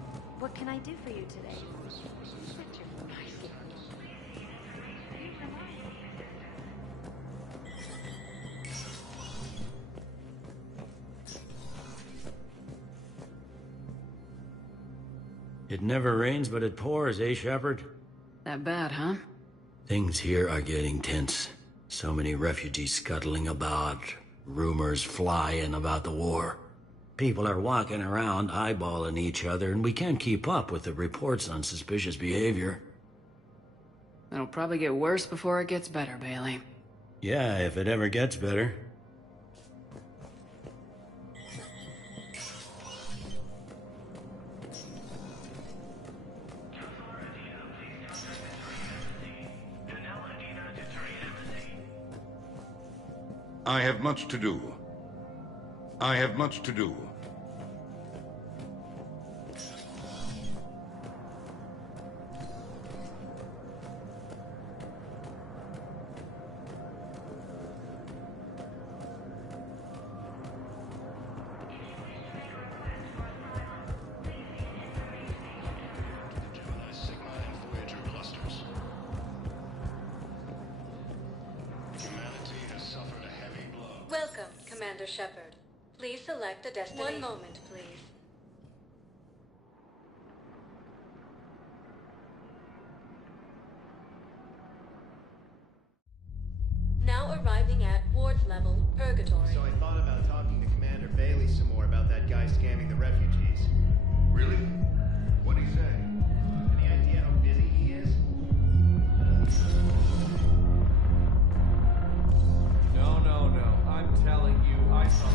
What can I do for you today? It never rains, but it pours, eh, Shepard? That bad, huh? Things here are getting tense. So many refugees scuttling about, rumors flying about the war. People are walking around eyeballing each other, and we can't keep up with the reports on suspicious behavior. It'll probably get worse before it gets better, Bailey. Yeah, if it ever gets better. I have much to do. I have much to do. Commander Shepard. Please select a destination. 1 moment, please. Now arriving at Ward level, Purgatory. So I thought about talking to Commander Bailey some more about that guy scamming the refugees. Really? What'd he say? Any idea how busy he is? No. I'm telling you, I saw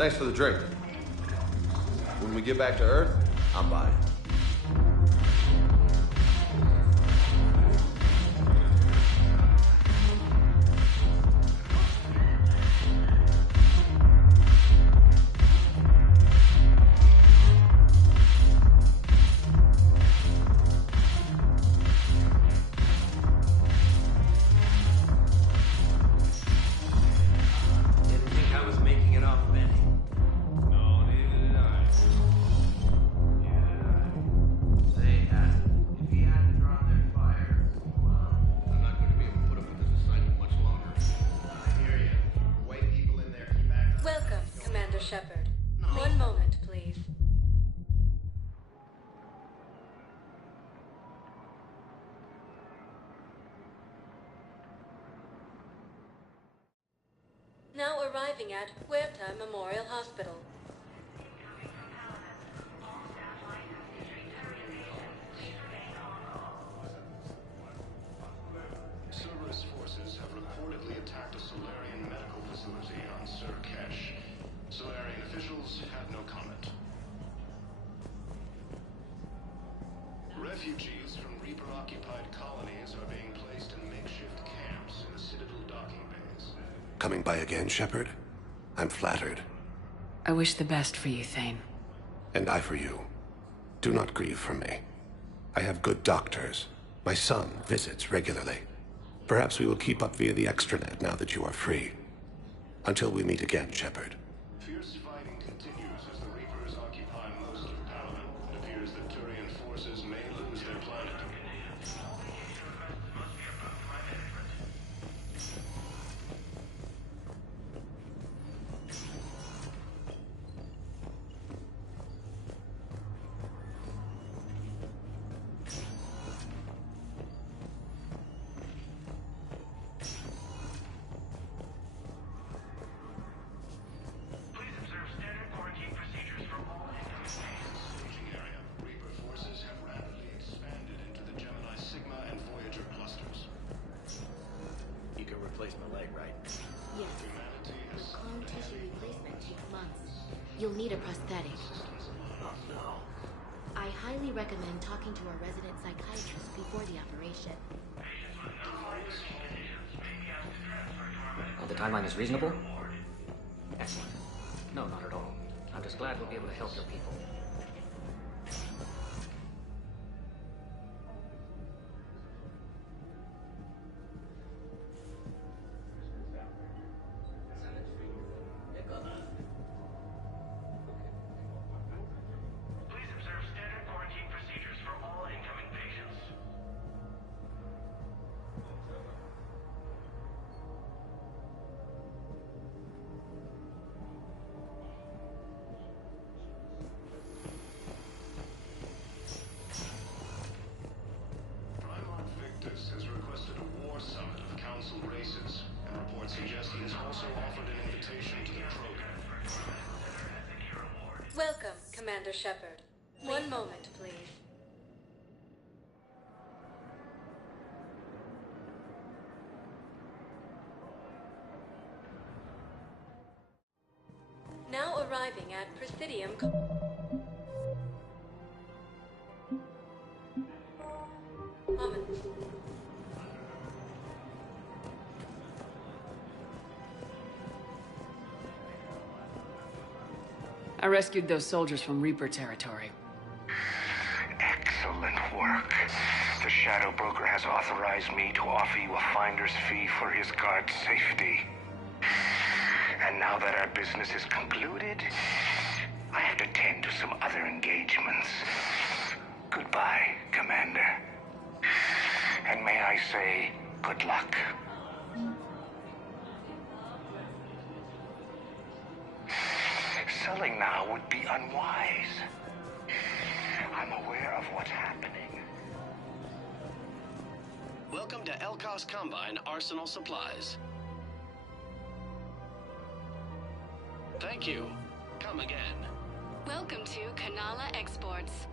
Thanks for the drink. When we get back to Earth, I'm buying. Commander Shepard. One moment, please. Now arriving at Huerta Memorial Hospital. Cerberus forces have reportedly attacked a Solarian medical facility on Sur Kesh. Solarian officials have no comment. Refugees from Reaper-occupied colonies are being placed in makeshift camps in the Citadel docking bays. Coming by again, Shepard? I'm flattered. I wish the best for you, Thane. And I for you. Do not grieve for me. I have good doctors. My son visits regularly. Perhaps we will keep up via the extranet now that you are free. Until we meet again, Shepard. Fierce fighting continues as the Reapers occupy most of Paragon. It appears that Turian forces may lose their planet. You'll need a prosthetic. Oh no. I highly recommend talking to a resident psychiatrist before the operation. Oh, the timeline is reasonable? Excellent. No, not at all. I'm just glad we'll be able to help your people. Has requested a war summit of council races, and reports suggest he has also offered an invitation to the Krogan. Welcome, Commander Shepard. One moment, please. Now arriving at Presidium. I rescued those soldiers from Reaper territory. Excellent work. The Shadow Broker has authorized me to offer you a finder's fee for his guard's safety. And now that our business is concluded, I have to tend to some other engagements. Goodbye, Commander. And may I say, good luck. Selling now would be unwise. I'm aware of what's happening. Welcome to Elkos Combine Arsenal Supplies. Thank you. Come again. Welcome to Kanala Exports.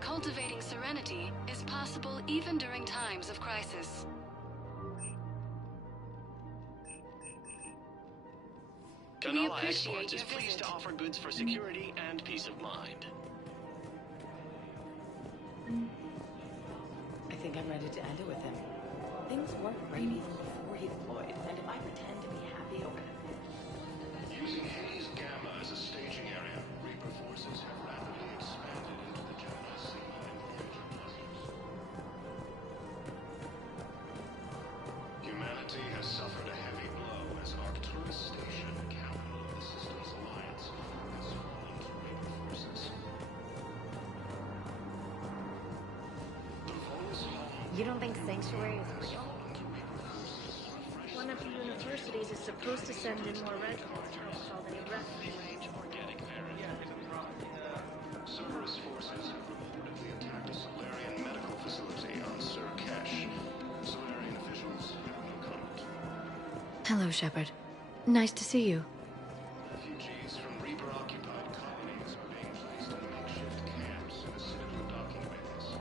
Cultivating serenity is possible even during times of crisis. Kanala Exports is pleased to offer goods for security and peace of mind. I think I'm ready to end it with him. Things weren't great even before he deployed, and if I pretend to be happy over it... Using Hades Gamma as a staging area, Reaper forces have rapidly expanded into the Gemini Sigma and Voyager clusters. Humanity has suffered a heavy blow as Arcturus Station, capital of the Systems Alliance, has fallen to Reaper forces. You don't think Sanctuary is real? one of the universities is supposed to send in more residents called a refuge. Cerberus forces have reportedly attacked a Solarian medical facility on Sur Kesh. Solarian officials have no comment. Hello, Shepard. Nice to see you. Refugees from Reaper-occupied colonies are being placed in makeshift camps in the Citadel docking bays.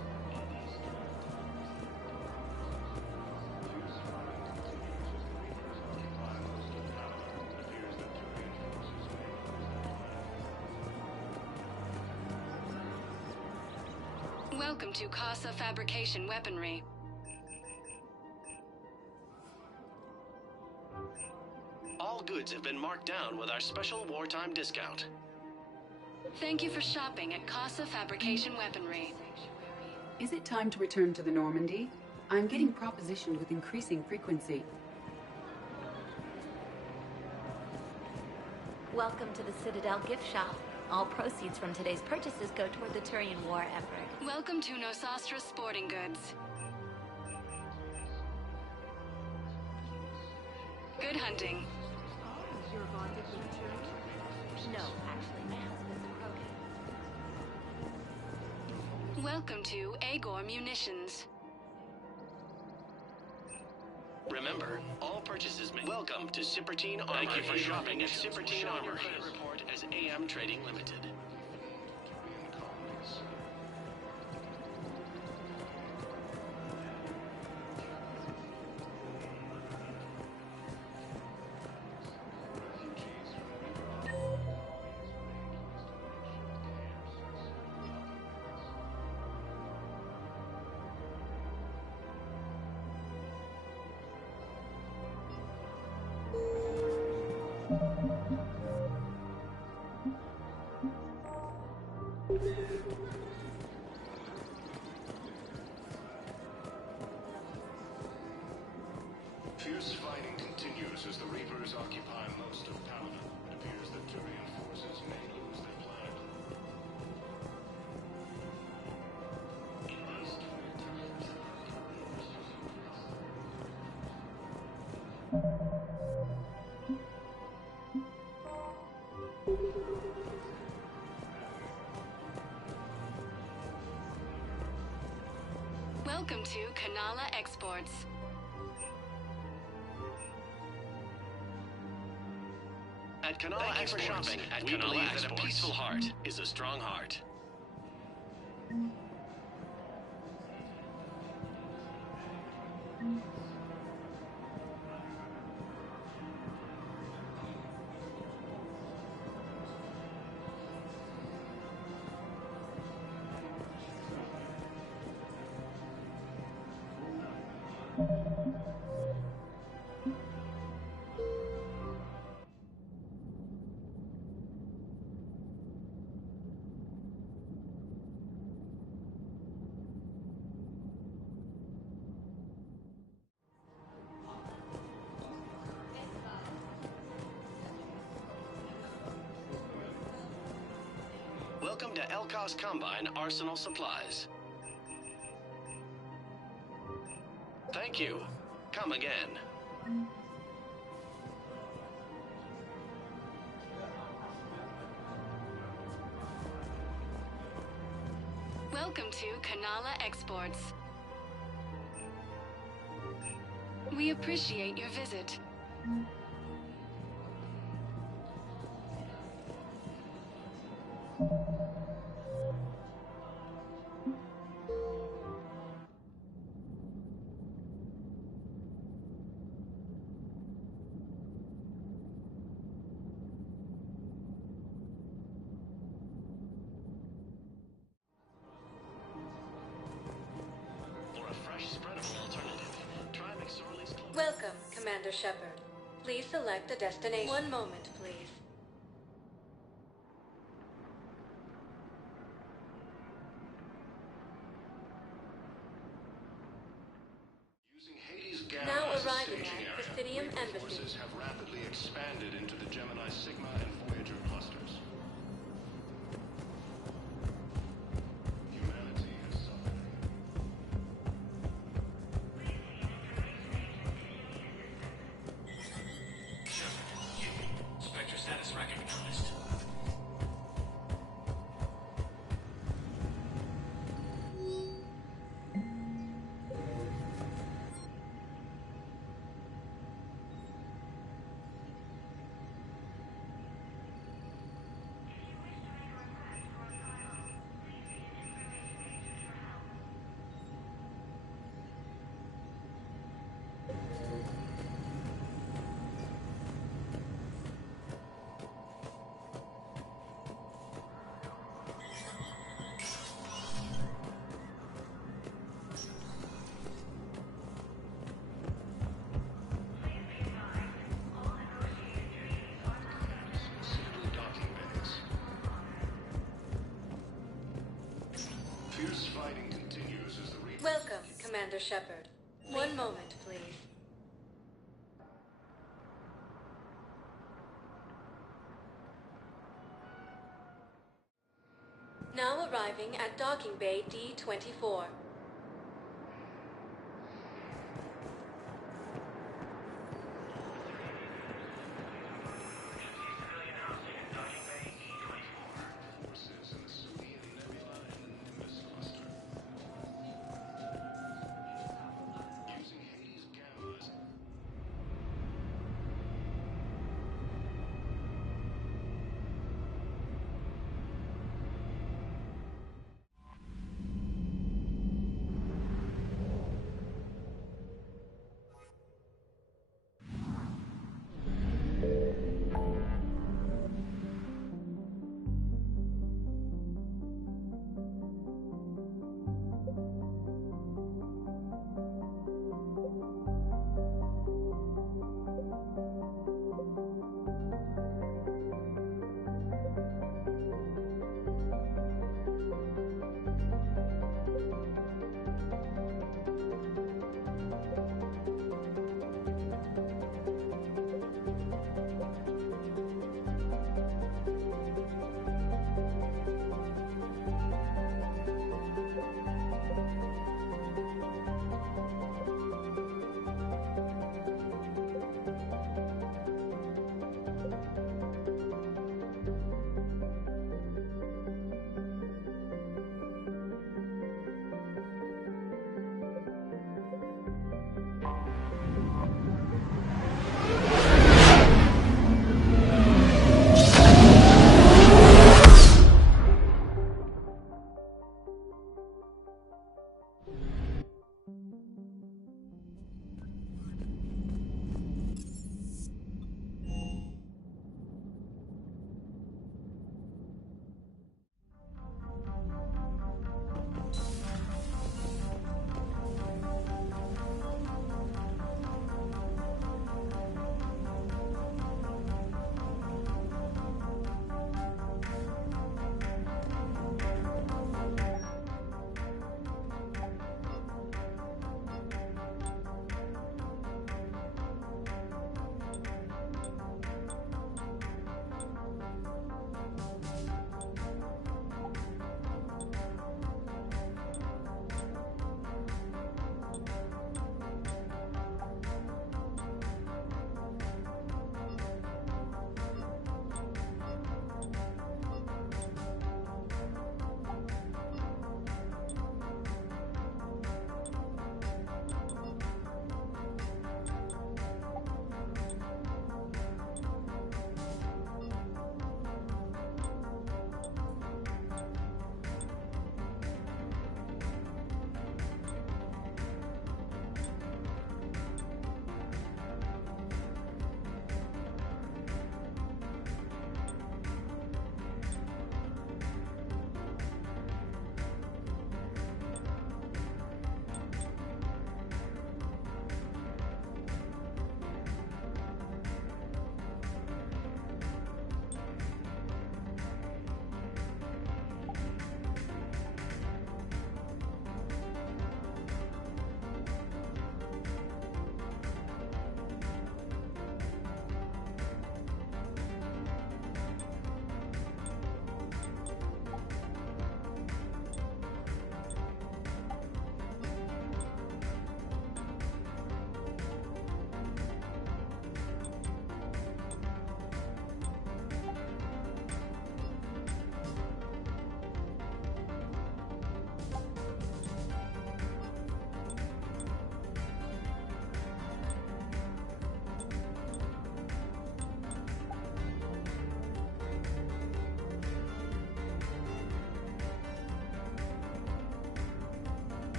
Welcome to Casa Fabrication Weaponry. All goods have been marked down with our special wartime discount. Thank you for shopping at Casa Fabrication Weaponry. Is it time to return to the Normandy? I'm getting propositioned with increasing frequency. Welcome to the Citadel gift shop. All proceeds from today's purchases go toward the Turian war effort. Welcome to Nosastra Sporting Goods. Good hunting. You're bonded with Turian? No, actually, my husband's a Krogan. Welcome to Agor Munitions. Remember, all purchases made. Welcome to Cypertine Armor. Thank you for shopping at Cypertine Armor. Credit report as AM Trading Limited. Fierce fighting continues as the Reapers occupy most of Paragon. It appears that Turian forces may lose their planet. Welcome to Kanala Exports. At Kanala Exports, we believe that a peaceful heart is a strong heart. Welcome to Elkos Combine Arsenal Supplies. Thank you. Come again. Welcome to Kanala Exports. We appreciate your visit. Welcome, Commander Shepard. Please select a destination. One moment, please. Using Hades gas Now as a arriving staging at area, Presidium Reaper Embassy. forces have rapidly expanded into the Gemini Sigma and Voyager clusters. Humanity has suffered. Commander Shepard. One moment, please. Now arriving at Docking Bay D-24.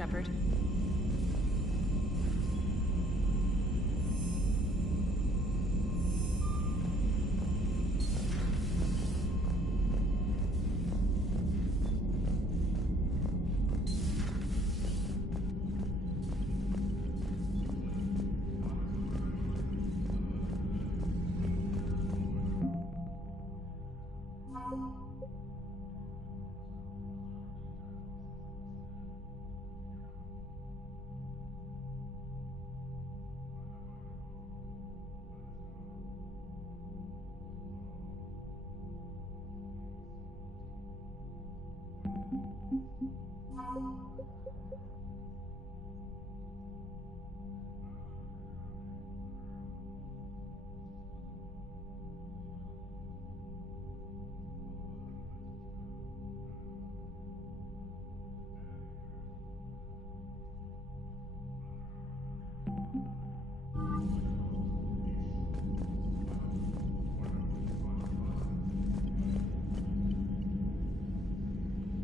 Shepard.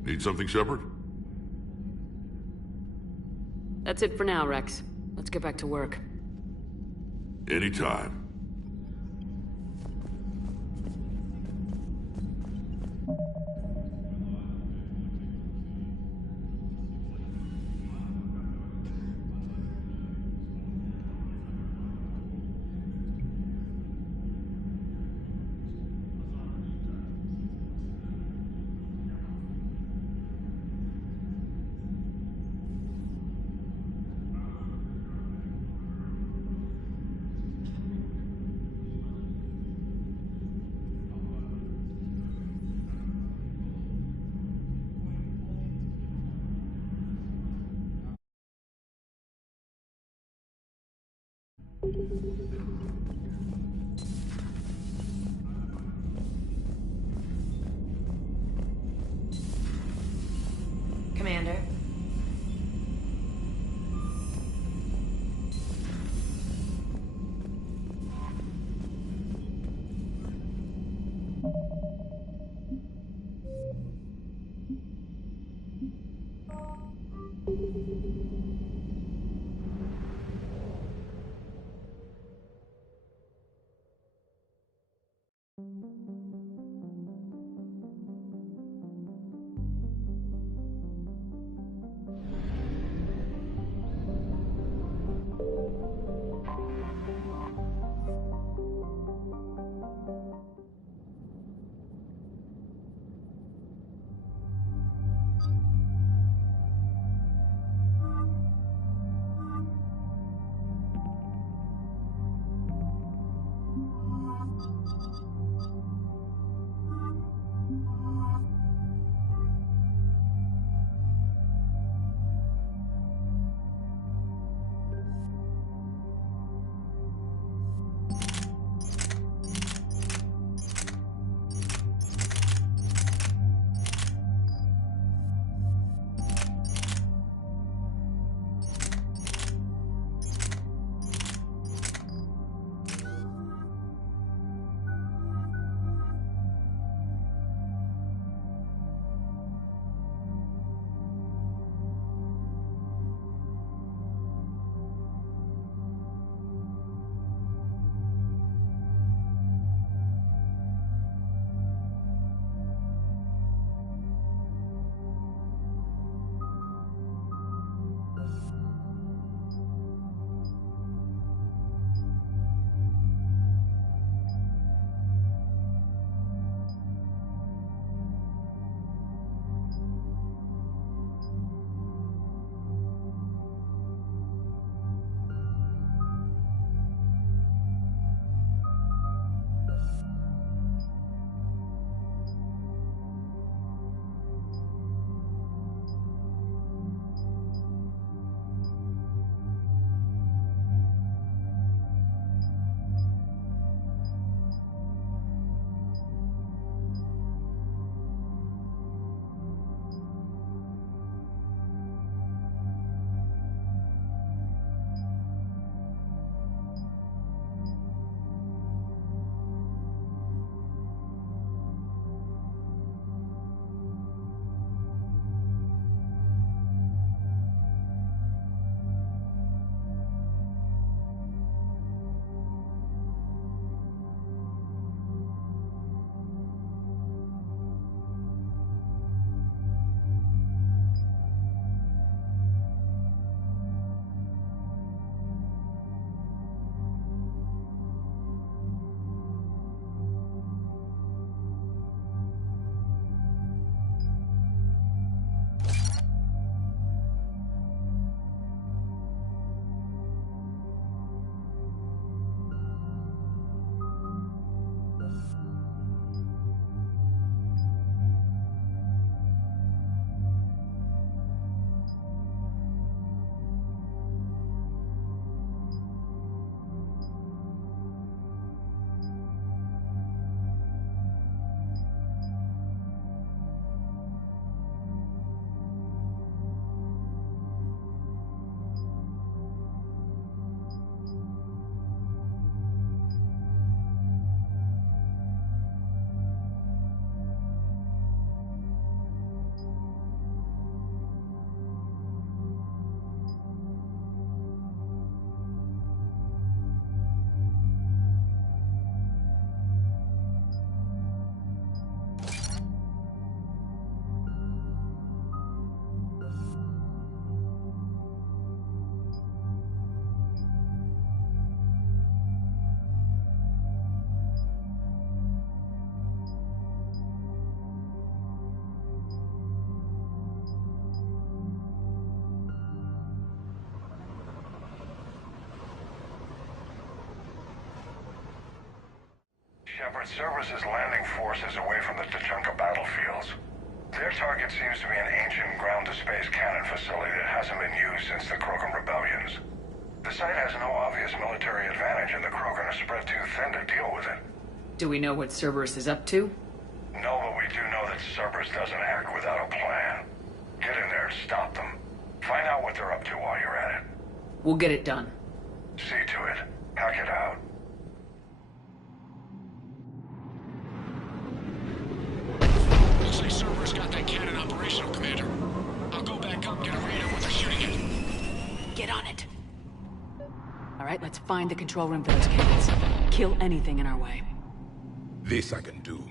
Need something, Shepard? That's it for now, Rex. Let's get back to work. Anytime. Shepard, Cerberus is landing forces away from the Tuchanka battlefields. Their target seems to be an ancient ground-to-space cannon facility that hasn't been used since the Krogan rebellions. The site has no obvious military advantage, and the Krogan are spread too thin to deal with it. Do we know what Cerberus is up to? No, but we do know that Cerberus doesn't act without a plan. Get in there and stop them. Find out what they're up to while you're at it. We'll get it done. See to it. Hack it out. Looks like Cerberus got that cannon operational, Commander. I'll go back up, get a read on what they're shooting at. Get on it. Alright, let's find the control room for those cannons. Kill anything in our way. This I can do.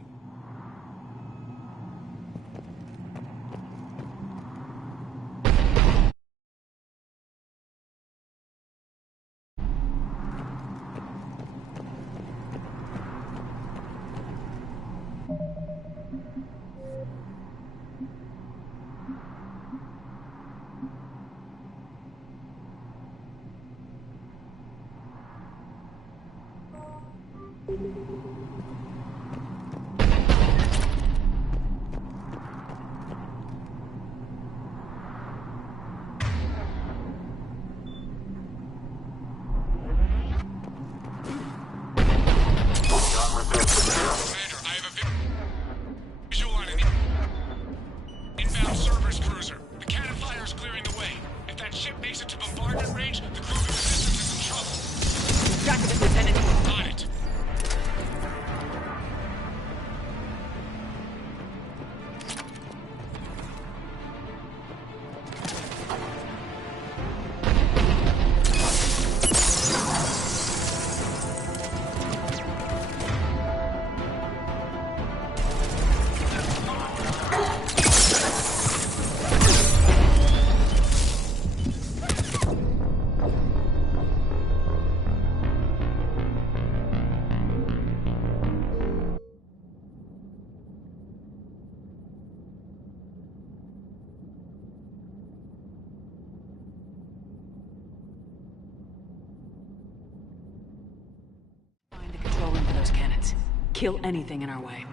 Kill anything in our way.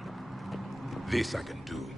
This I can do.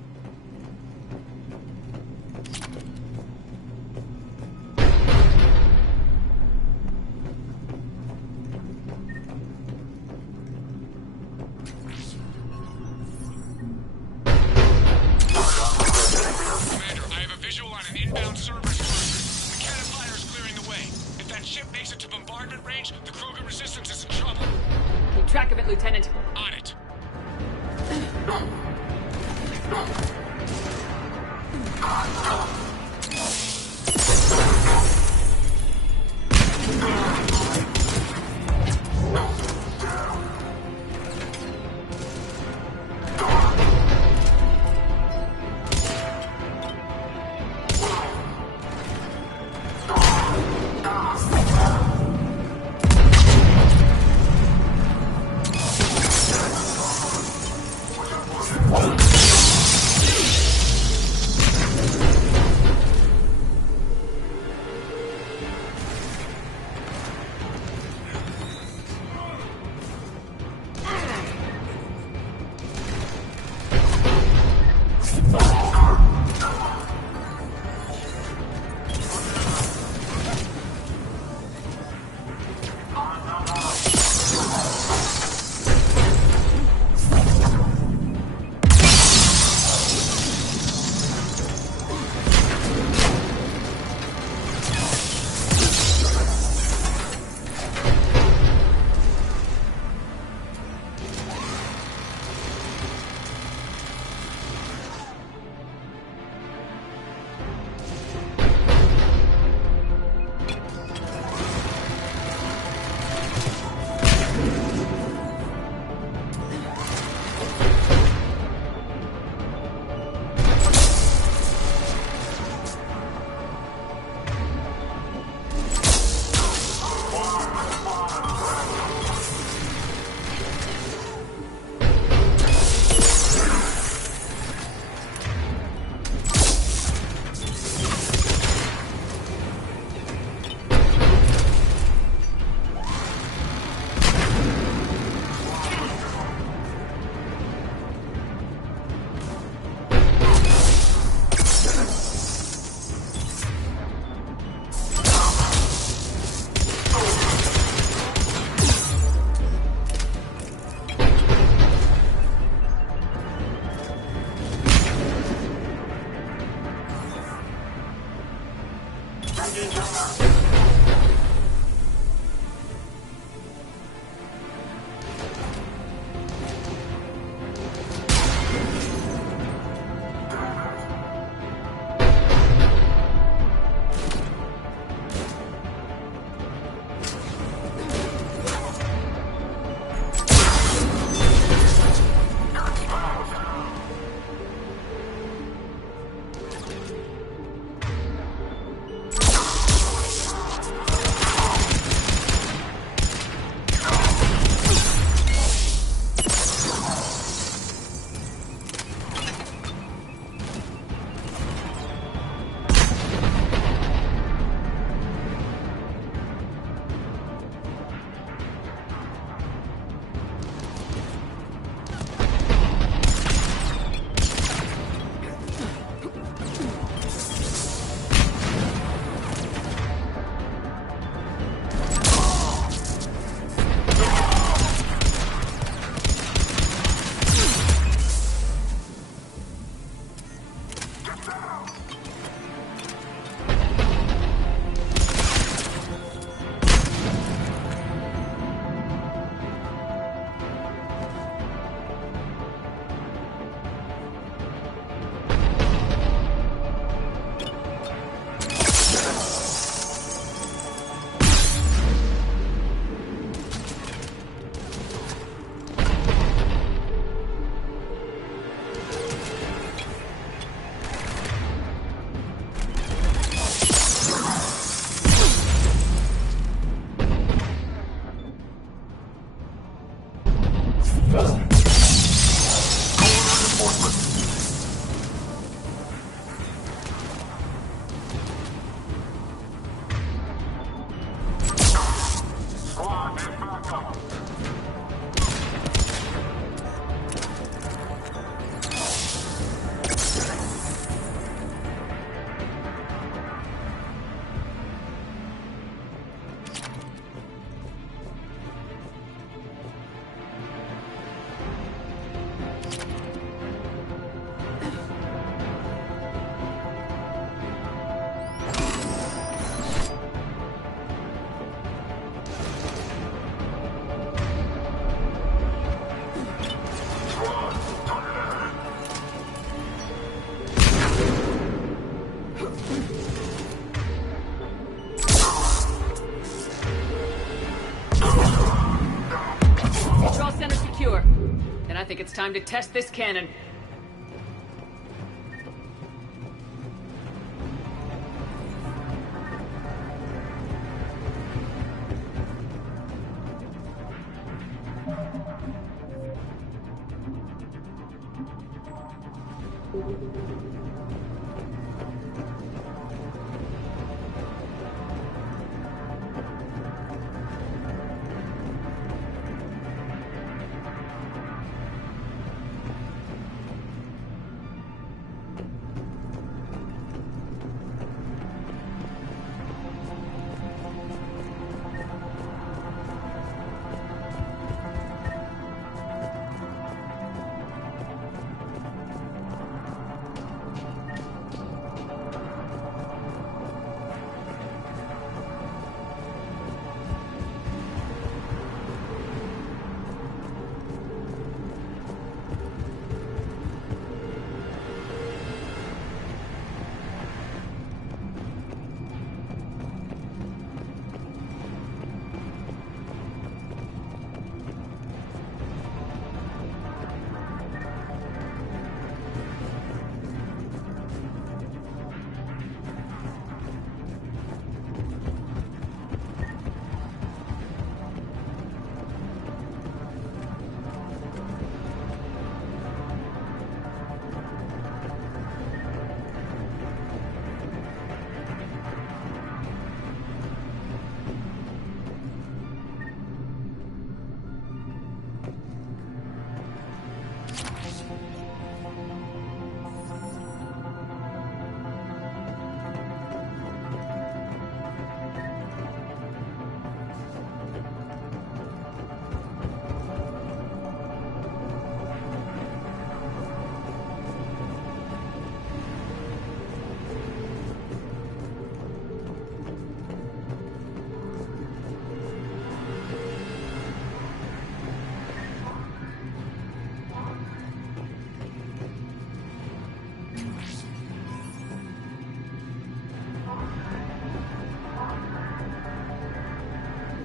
I think it's time to test this cannon.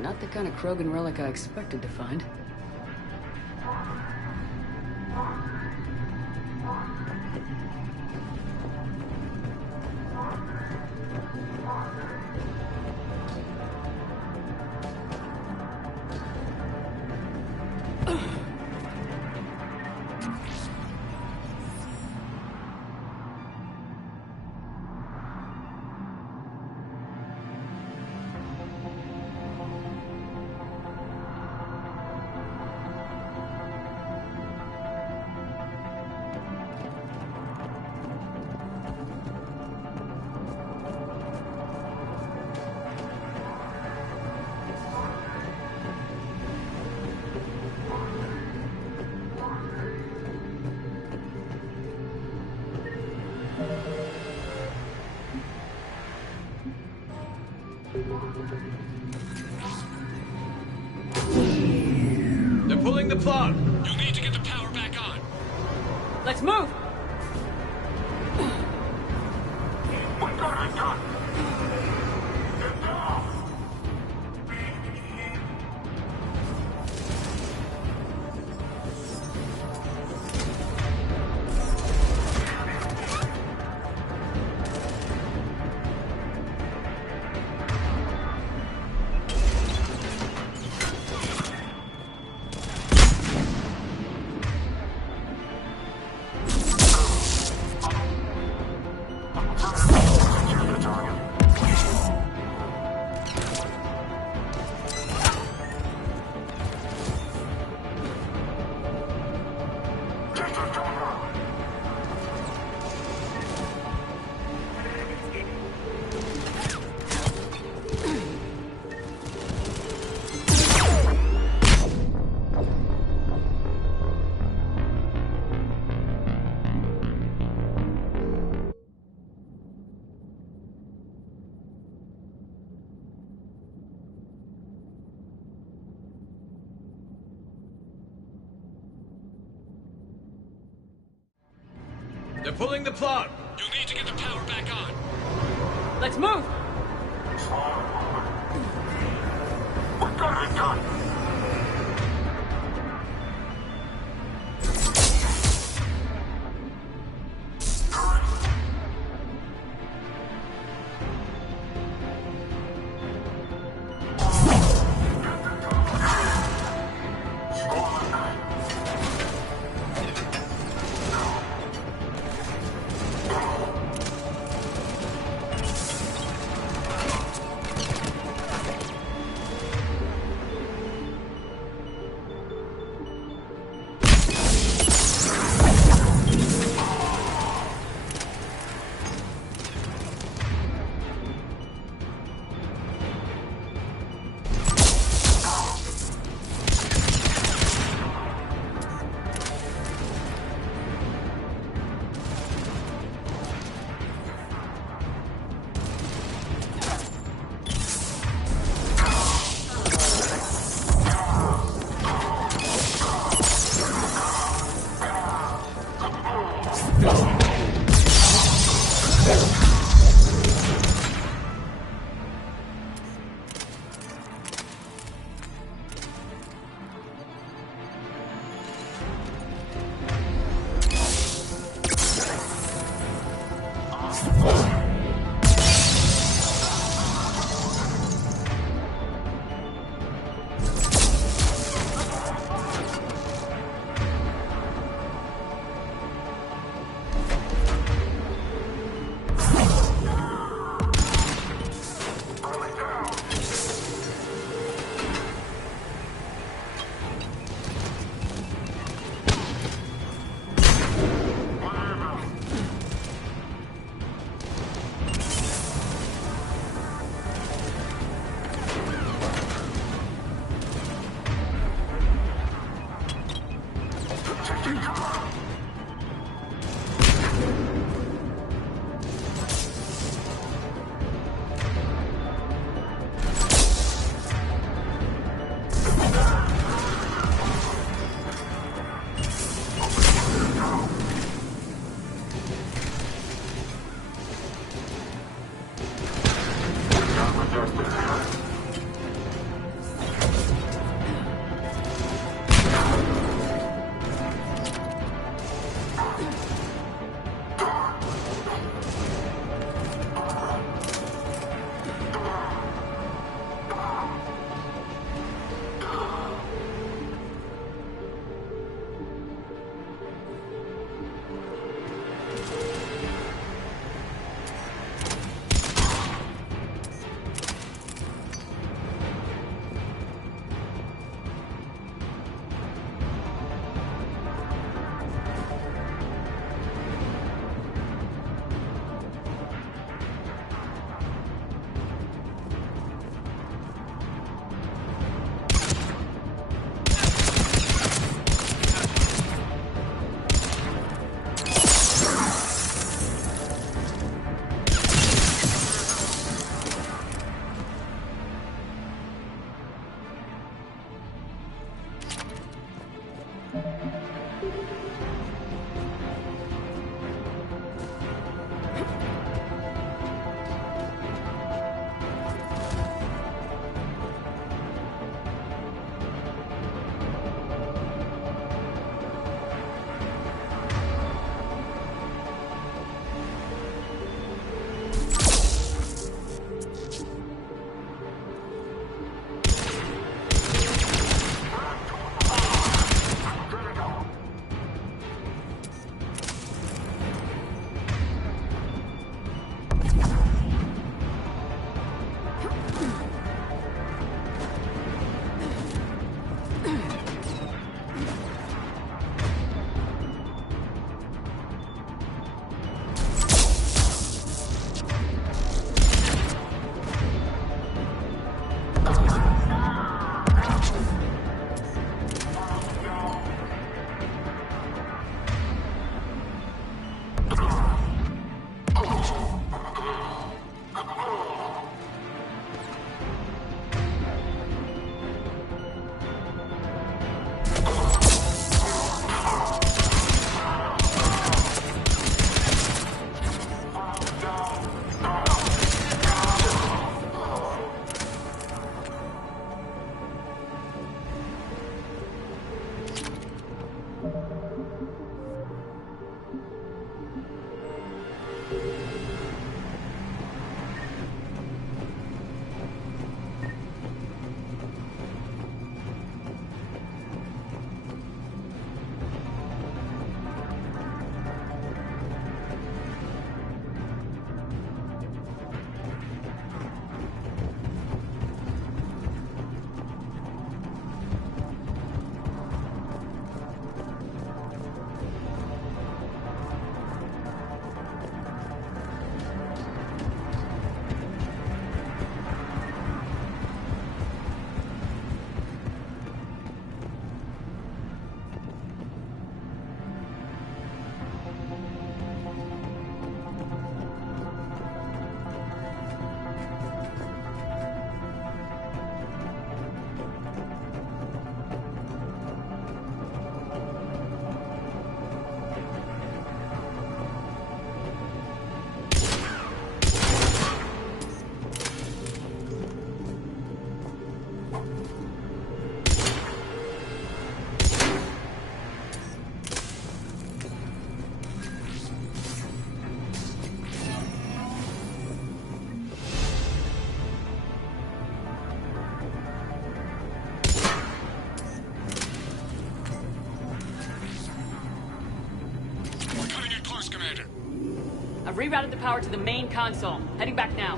Not the kind of Krogan relic I expected to find. They're pulling the plug. You'll need to get the power back on. Let's move! What got I done? They're pulling the plug. You'll need to get the power back on. Let's move! We're gonna be done. I've rerouted the power to the main console. Heading back now.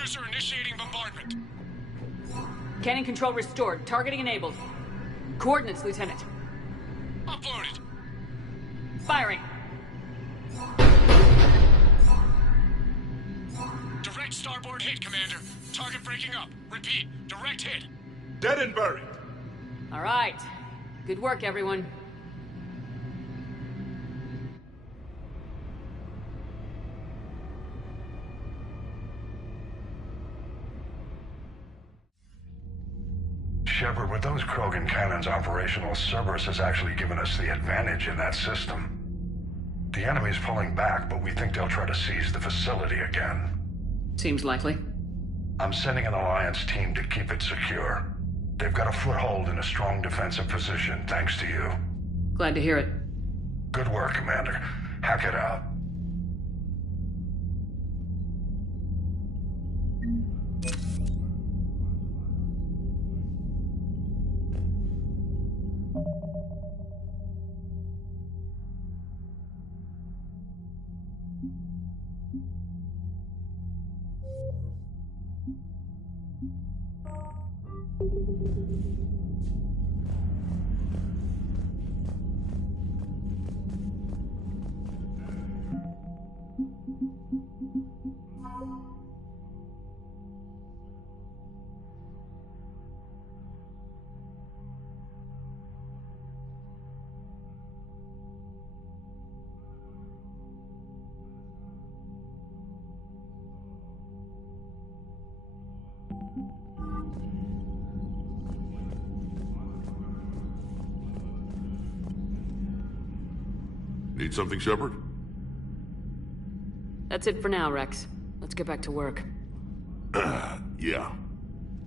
cruiser initiating bombardment. Cannon control restored. Targeting enabled. Coordinates, Lieutenant. Uploaded. Firing. Direct starboard hit, Commander. Target breaking up. Repeat, direct hit. Dead and buried. All right. Good work, everyone. Shepard, with those Krogan cannons operational, Cerberus has actually given us the advantage in that system. The enemy's pulling back, but we think they'll try to seize the facility again. Seems likely. I'm sending an Alliance team to keep it secure. They've got a foothold in a strong defensive position, thanks to you. Glad to hear it. Good work, Commander. Hack it out. Need something, Shepard? That's it for now, Rex. Let's get back to work. Yeah.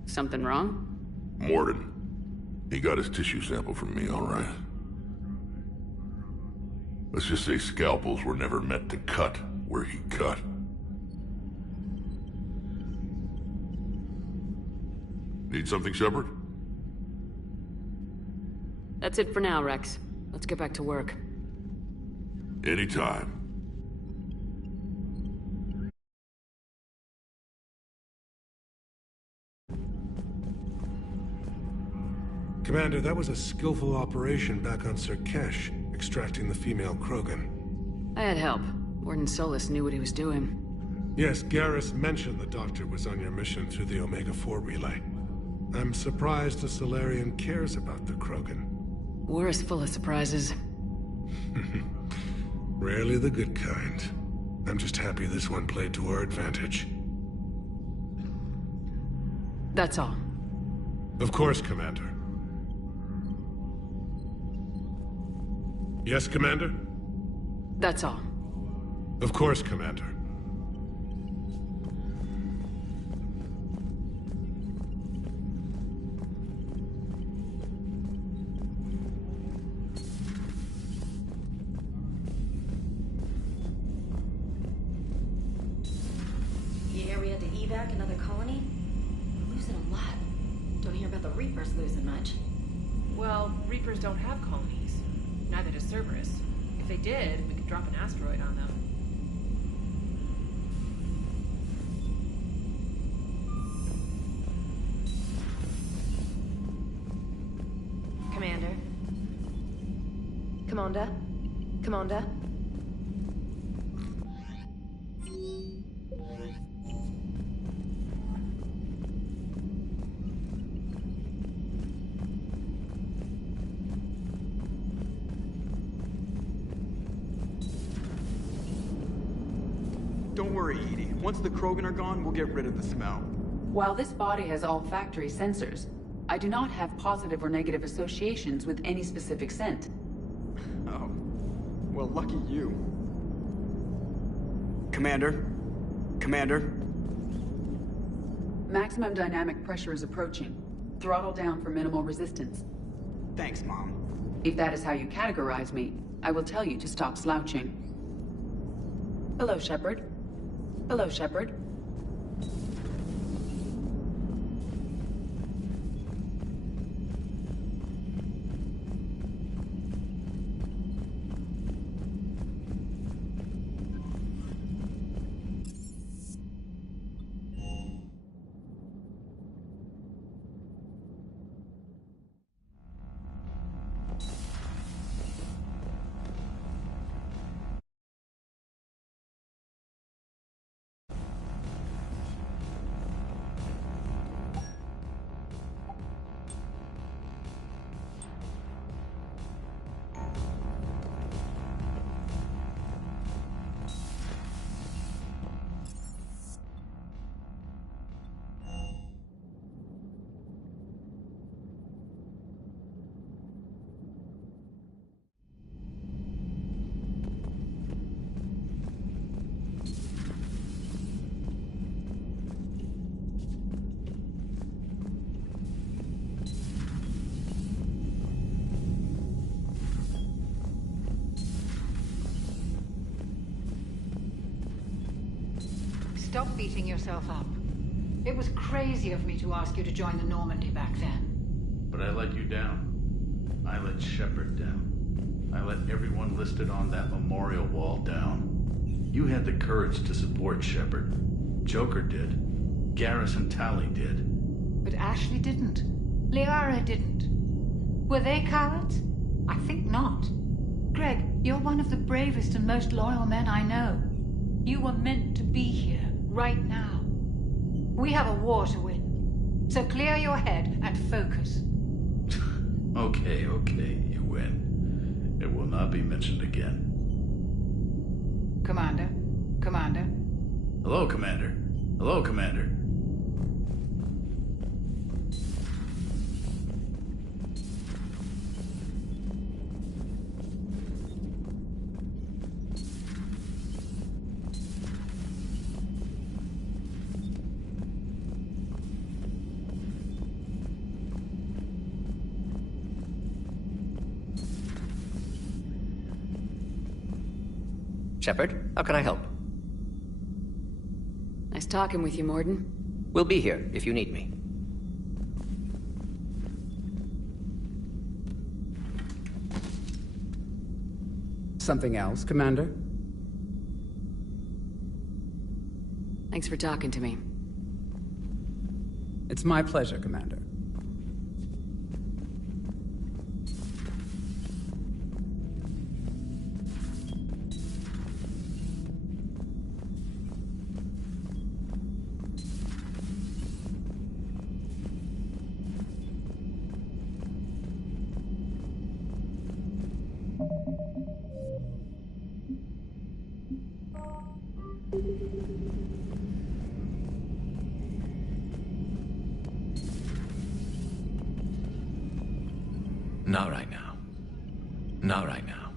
Something wrong? Morden. He got his tissue sample from me, all right. Let's just say scalpels were never meant to cut where he cut. Need something, Shepard? That's it for now, Rex. Let's get back to work. Anytime. Commander, that was a skillful operation back on Surkesh, extracting the female Krogan. I had help. Warden Solis knew what he was doing. Yes, Garrus mentioned the Doctor was on your mission through the Omega-4 relay. I'm surprised a Solarian cares about the Krogan. War is full of surprises. Rarely the good kind. I'm just happy this one played to our advantage. That's all. Of course, Commander. Yes, Commander? That's all. Of course, Commander. You hear we had to evac another colony? We're losing a lot. Don't hear about the Reapers losing much. Well, Reapers don't have colonies. Neither does Cerberus. If they did, we could drop an asteroid on them. Commander? Commander? Commander? Don't worry, Edie. Once the Krogan are gone, we'll get rid of the smell. While this body has olfactory sensors, I do not have positive or negative associations with any specific scent. Oh. Well, lucky you. Commander? Commander? Maximum dynamic pressure is approaching. Throttle down for minimal resistance. Thanks, Mom. If that is how you categorize me, I will tell you to stop slouching. Hello, Shepard. Hello, Shepard. stop beating yourself up. It was crazy of me to ask you to join the Normandy back then. But I let you down. I let Shepard down. I let everyone listed on that memorial wall down. You had the courage to support Shepard. Joker did. Garrus and Tali did. But Ashley didn't. Liara didn't. Were they cowards? I think not. Greg, you're one of the bravest and most loyal men I know. You were meant to be here, right now. We have a war to win. So clear your head and focus. Okay, you win. It will not be mentioned again. Commander? Commander? Hello, Commander. Hello, Commander. Shepard, how can I help? Nice talking with you, Morden. We'll be here if you need me. Something else, Commander? Thanks for talking to me. It's my pleasure, Commander. Not right now. Not right now.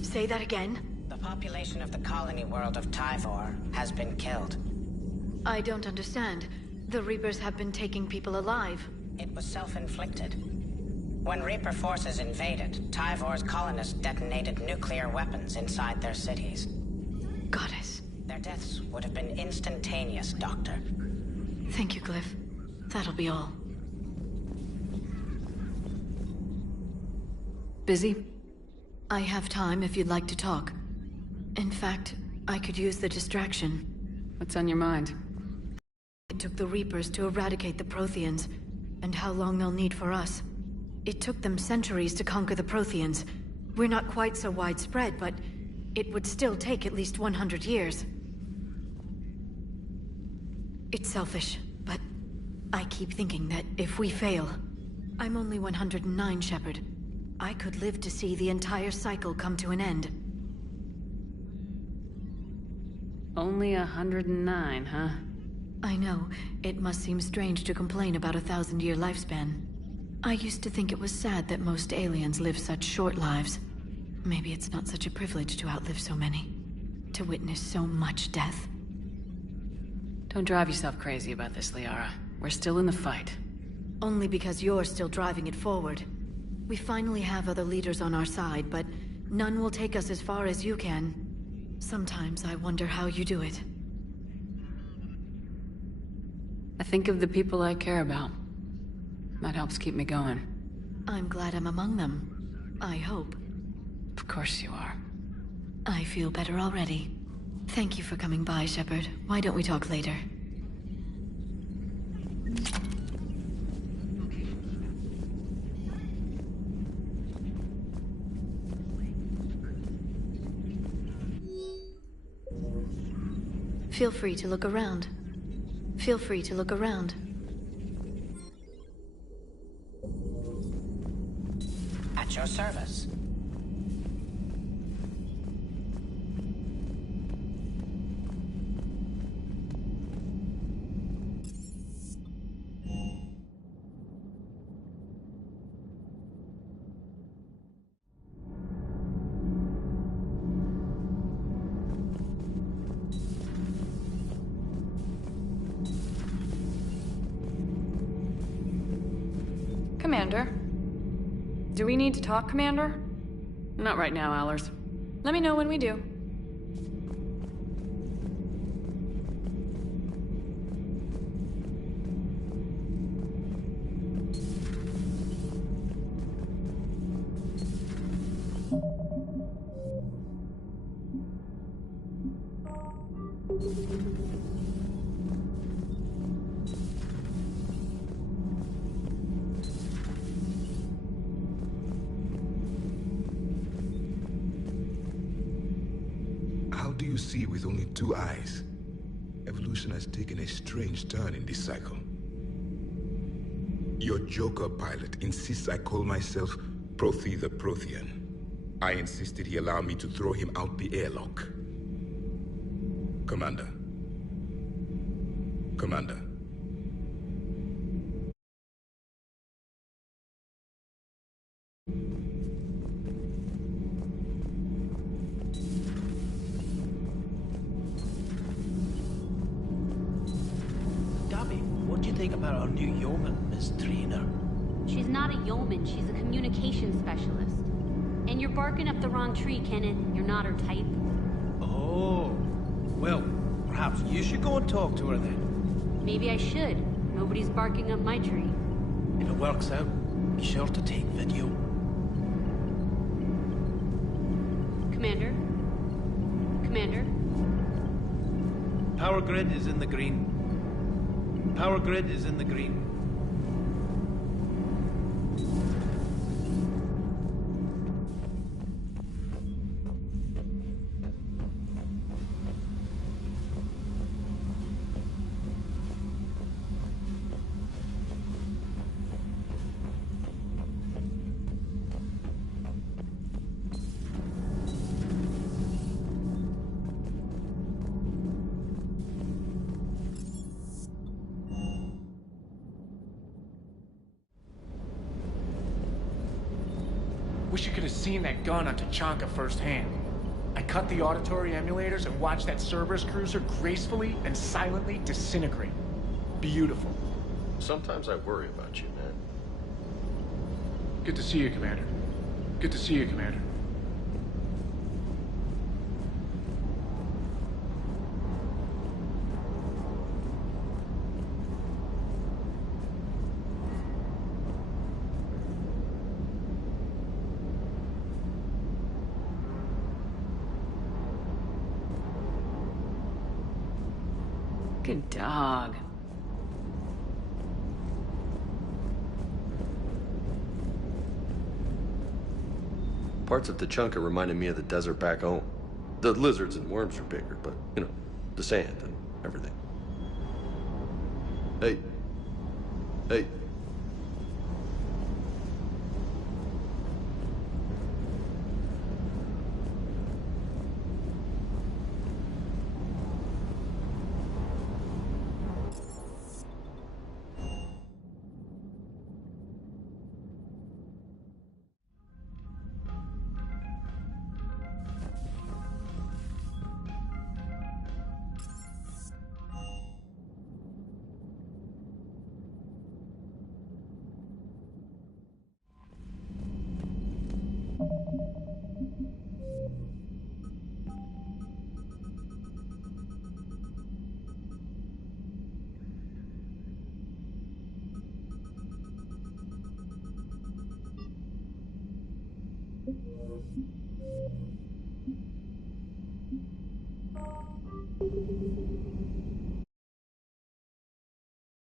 Say that again? The population of the colony world of Tyvor has been killed. I don't understand. The Reapers have been taking people alive. It was self-inflicted. When Reaper forces invaded, Tyvor's colonists detonated nuclear weapons inside their cities. Goddess. Their deaths would have been instantaneous, Doctor. Thank you, Glyph. That'll be all. Busy? I have time if you'd like to talk. In fact, I could use the distraction. What's on your mind? It took the Reapers to eradicate the Protheans, and how long they'll need for us. It took them centuries to conquer the Protheans. We're not quite so widespread, but it would still take at least 100 years. It's selfish, but I keep thinking that if we fail... I'm only 109, Shepard. I could live to see the entire cycle come to an end. Only 109, huh? I know. It must seem strange to complain about a 1,000-year lifespan. I used to think it was sad that most aliens live such short lives. Maybe it's not such a privilege to outlive so many. To witness so much death. Don't drive yourself crazy about this, Liara. We're still in the fight. Only because you're still driving it forward. We finally have other leaders on our side, but none will take us as far as you can. Sometimes I wonder how you do it. I think of the people I care about. That helps keep me going. I'm glad I'm among them. I hope. Of course you are. I feel better already. Thank you for coming by, Shepard. Why don't we talk later? Feel free to look around. Feel free to look around. At your service. Commander. Do we need to talk, Commander? Not right now, Allers. Let me know when we do. How do you see with only 2 eyes? Evolution has taken a strange turn in this cycle. Your Joker pilot insists I call myself Prothi the Prothean. I insisted he allow me to throw him out the airlock. Commander. Commander. What do you think about our new yeoman, Miss Trina? She's not a yeoman, she's a communications specialist. And you're barking up the wrong tree, Kenan. You're not her type. Oh. Well, perhaps you should go and talk to her then. Maybe I should. Nobody's barking up my tree. If it works out, be sure to take video. Commander? Commander? Power grid is in the green. Power grid is in the green. Wish you could have seen that gun on Tachanka firsthand. I cut the auditory emulators and watched that Cerberus cruiser gracefully and silently disintegrate. Beautiful. Sometimes I worry about you, man. Good to see you, Commander. Good to see you, Commander. Good dog. Parts of Tachanka reminded me of the desert back home. The lizards and worms are bigger, but, you know, the sand and everything. Hey.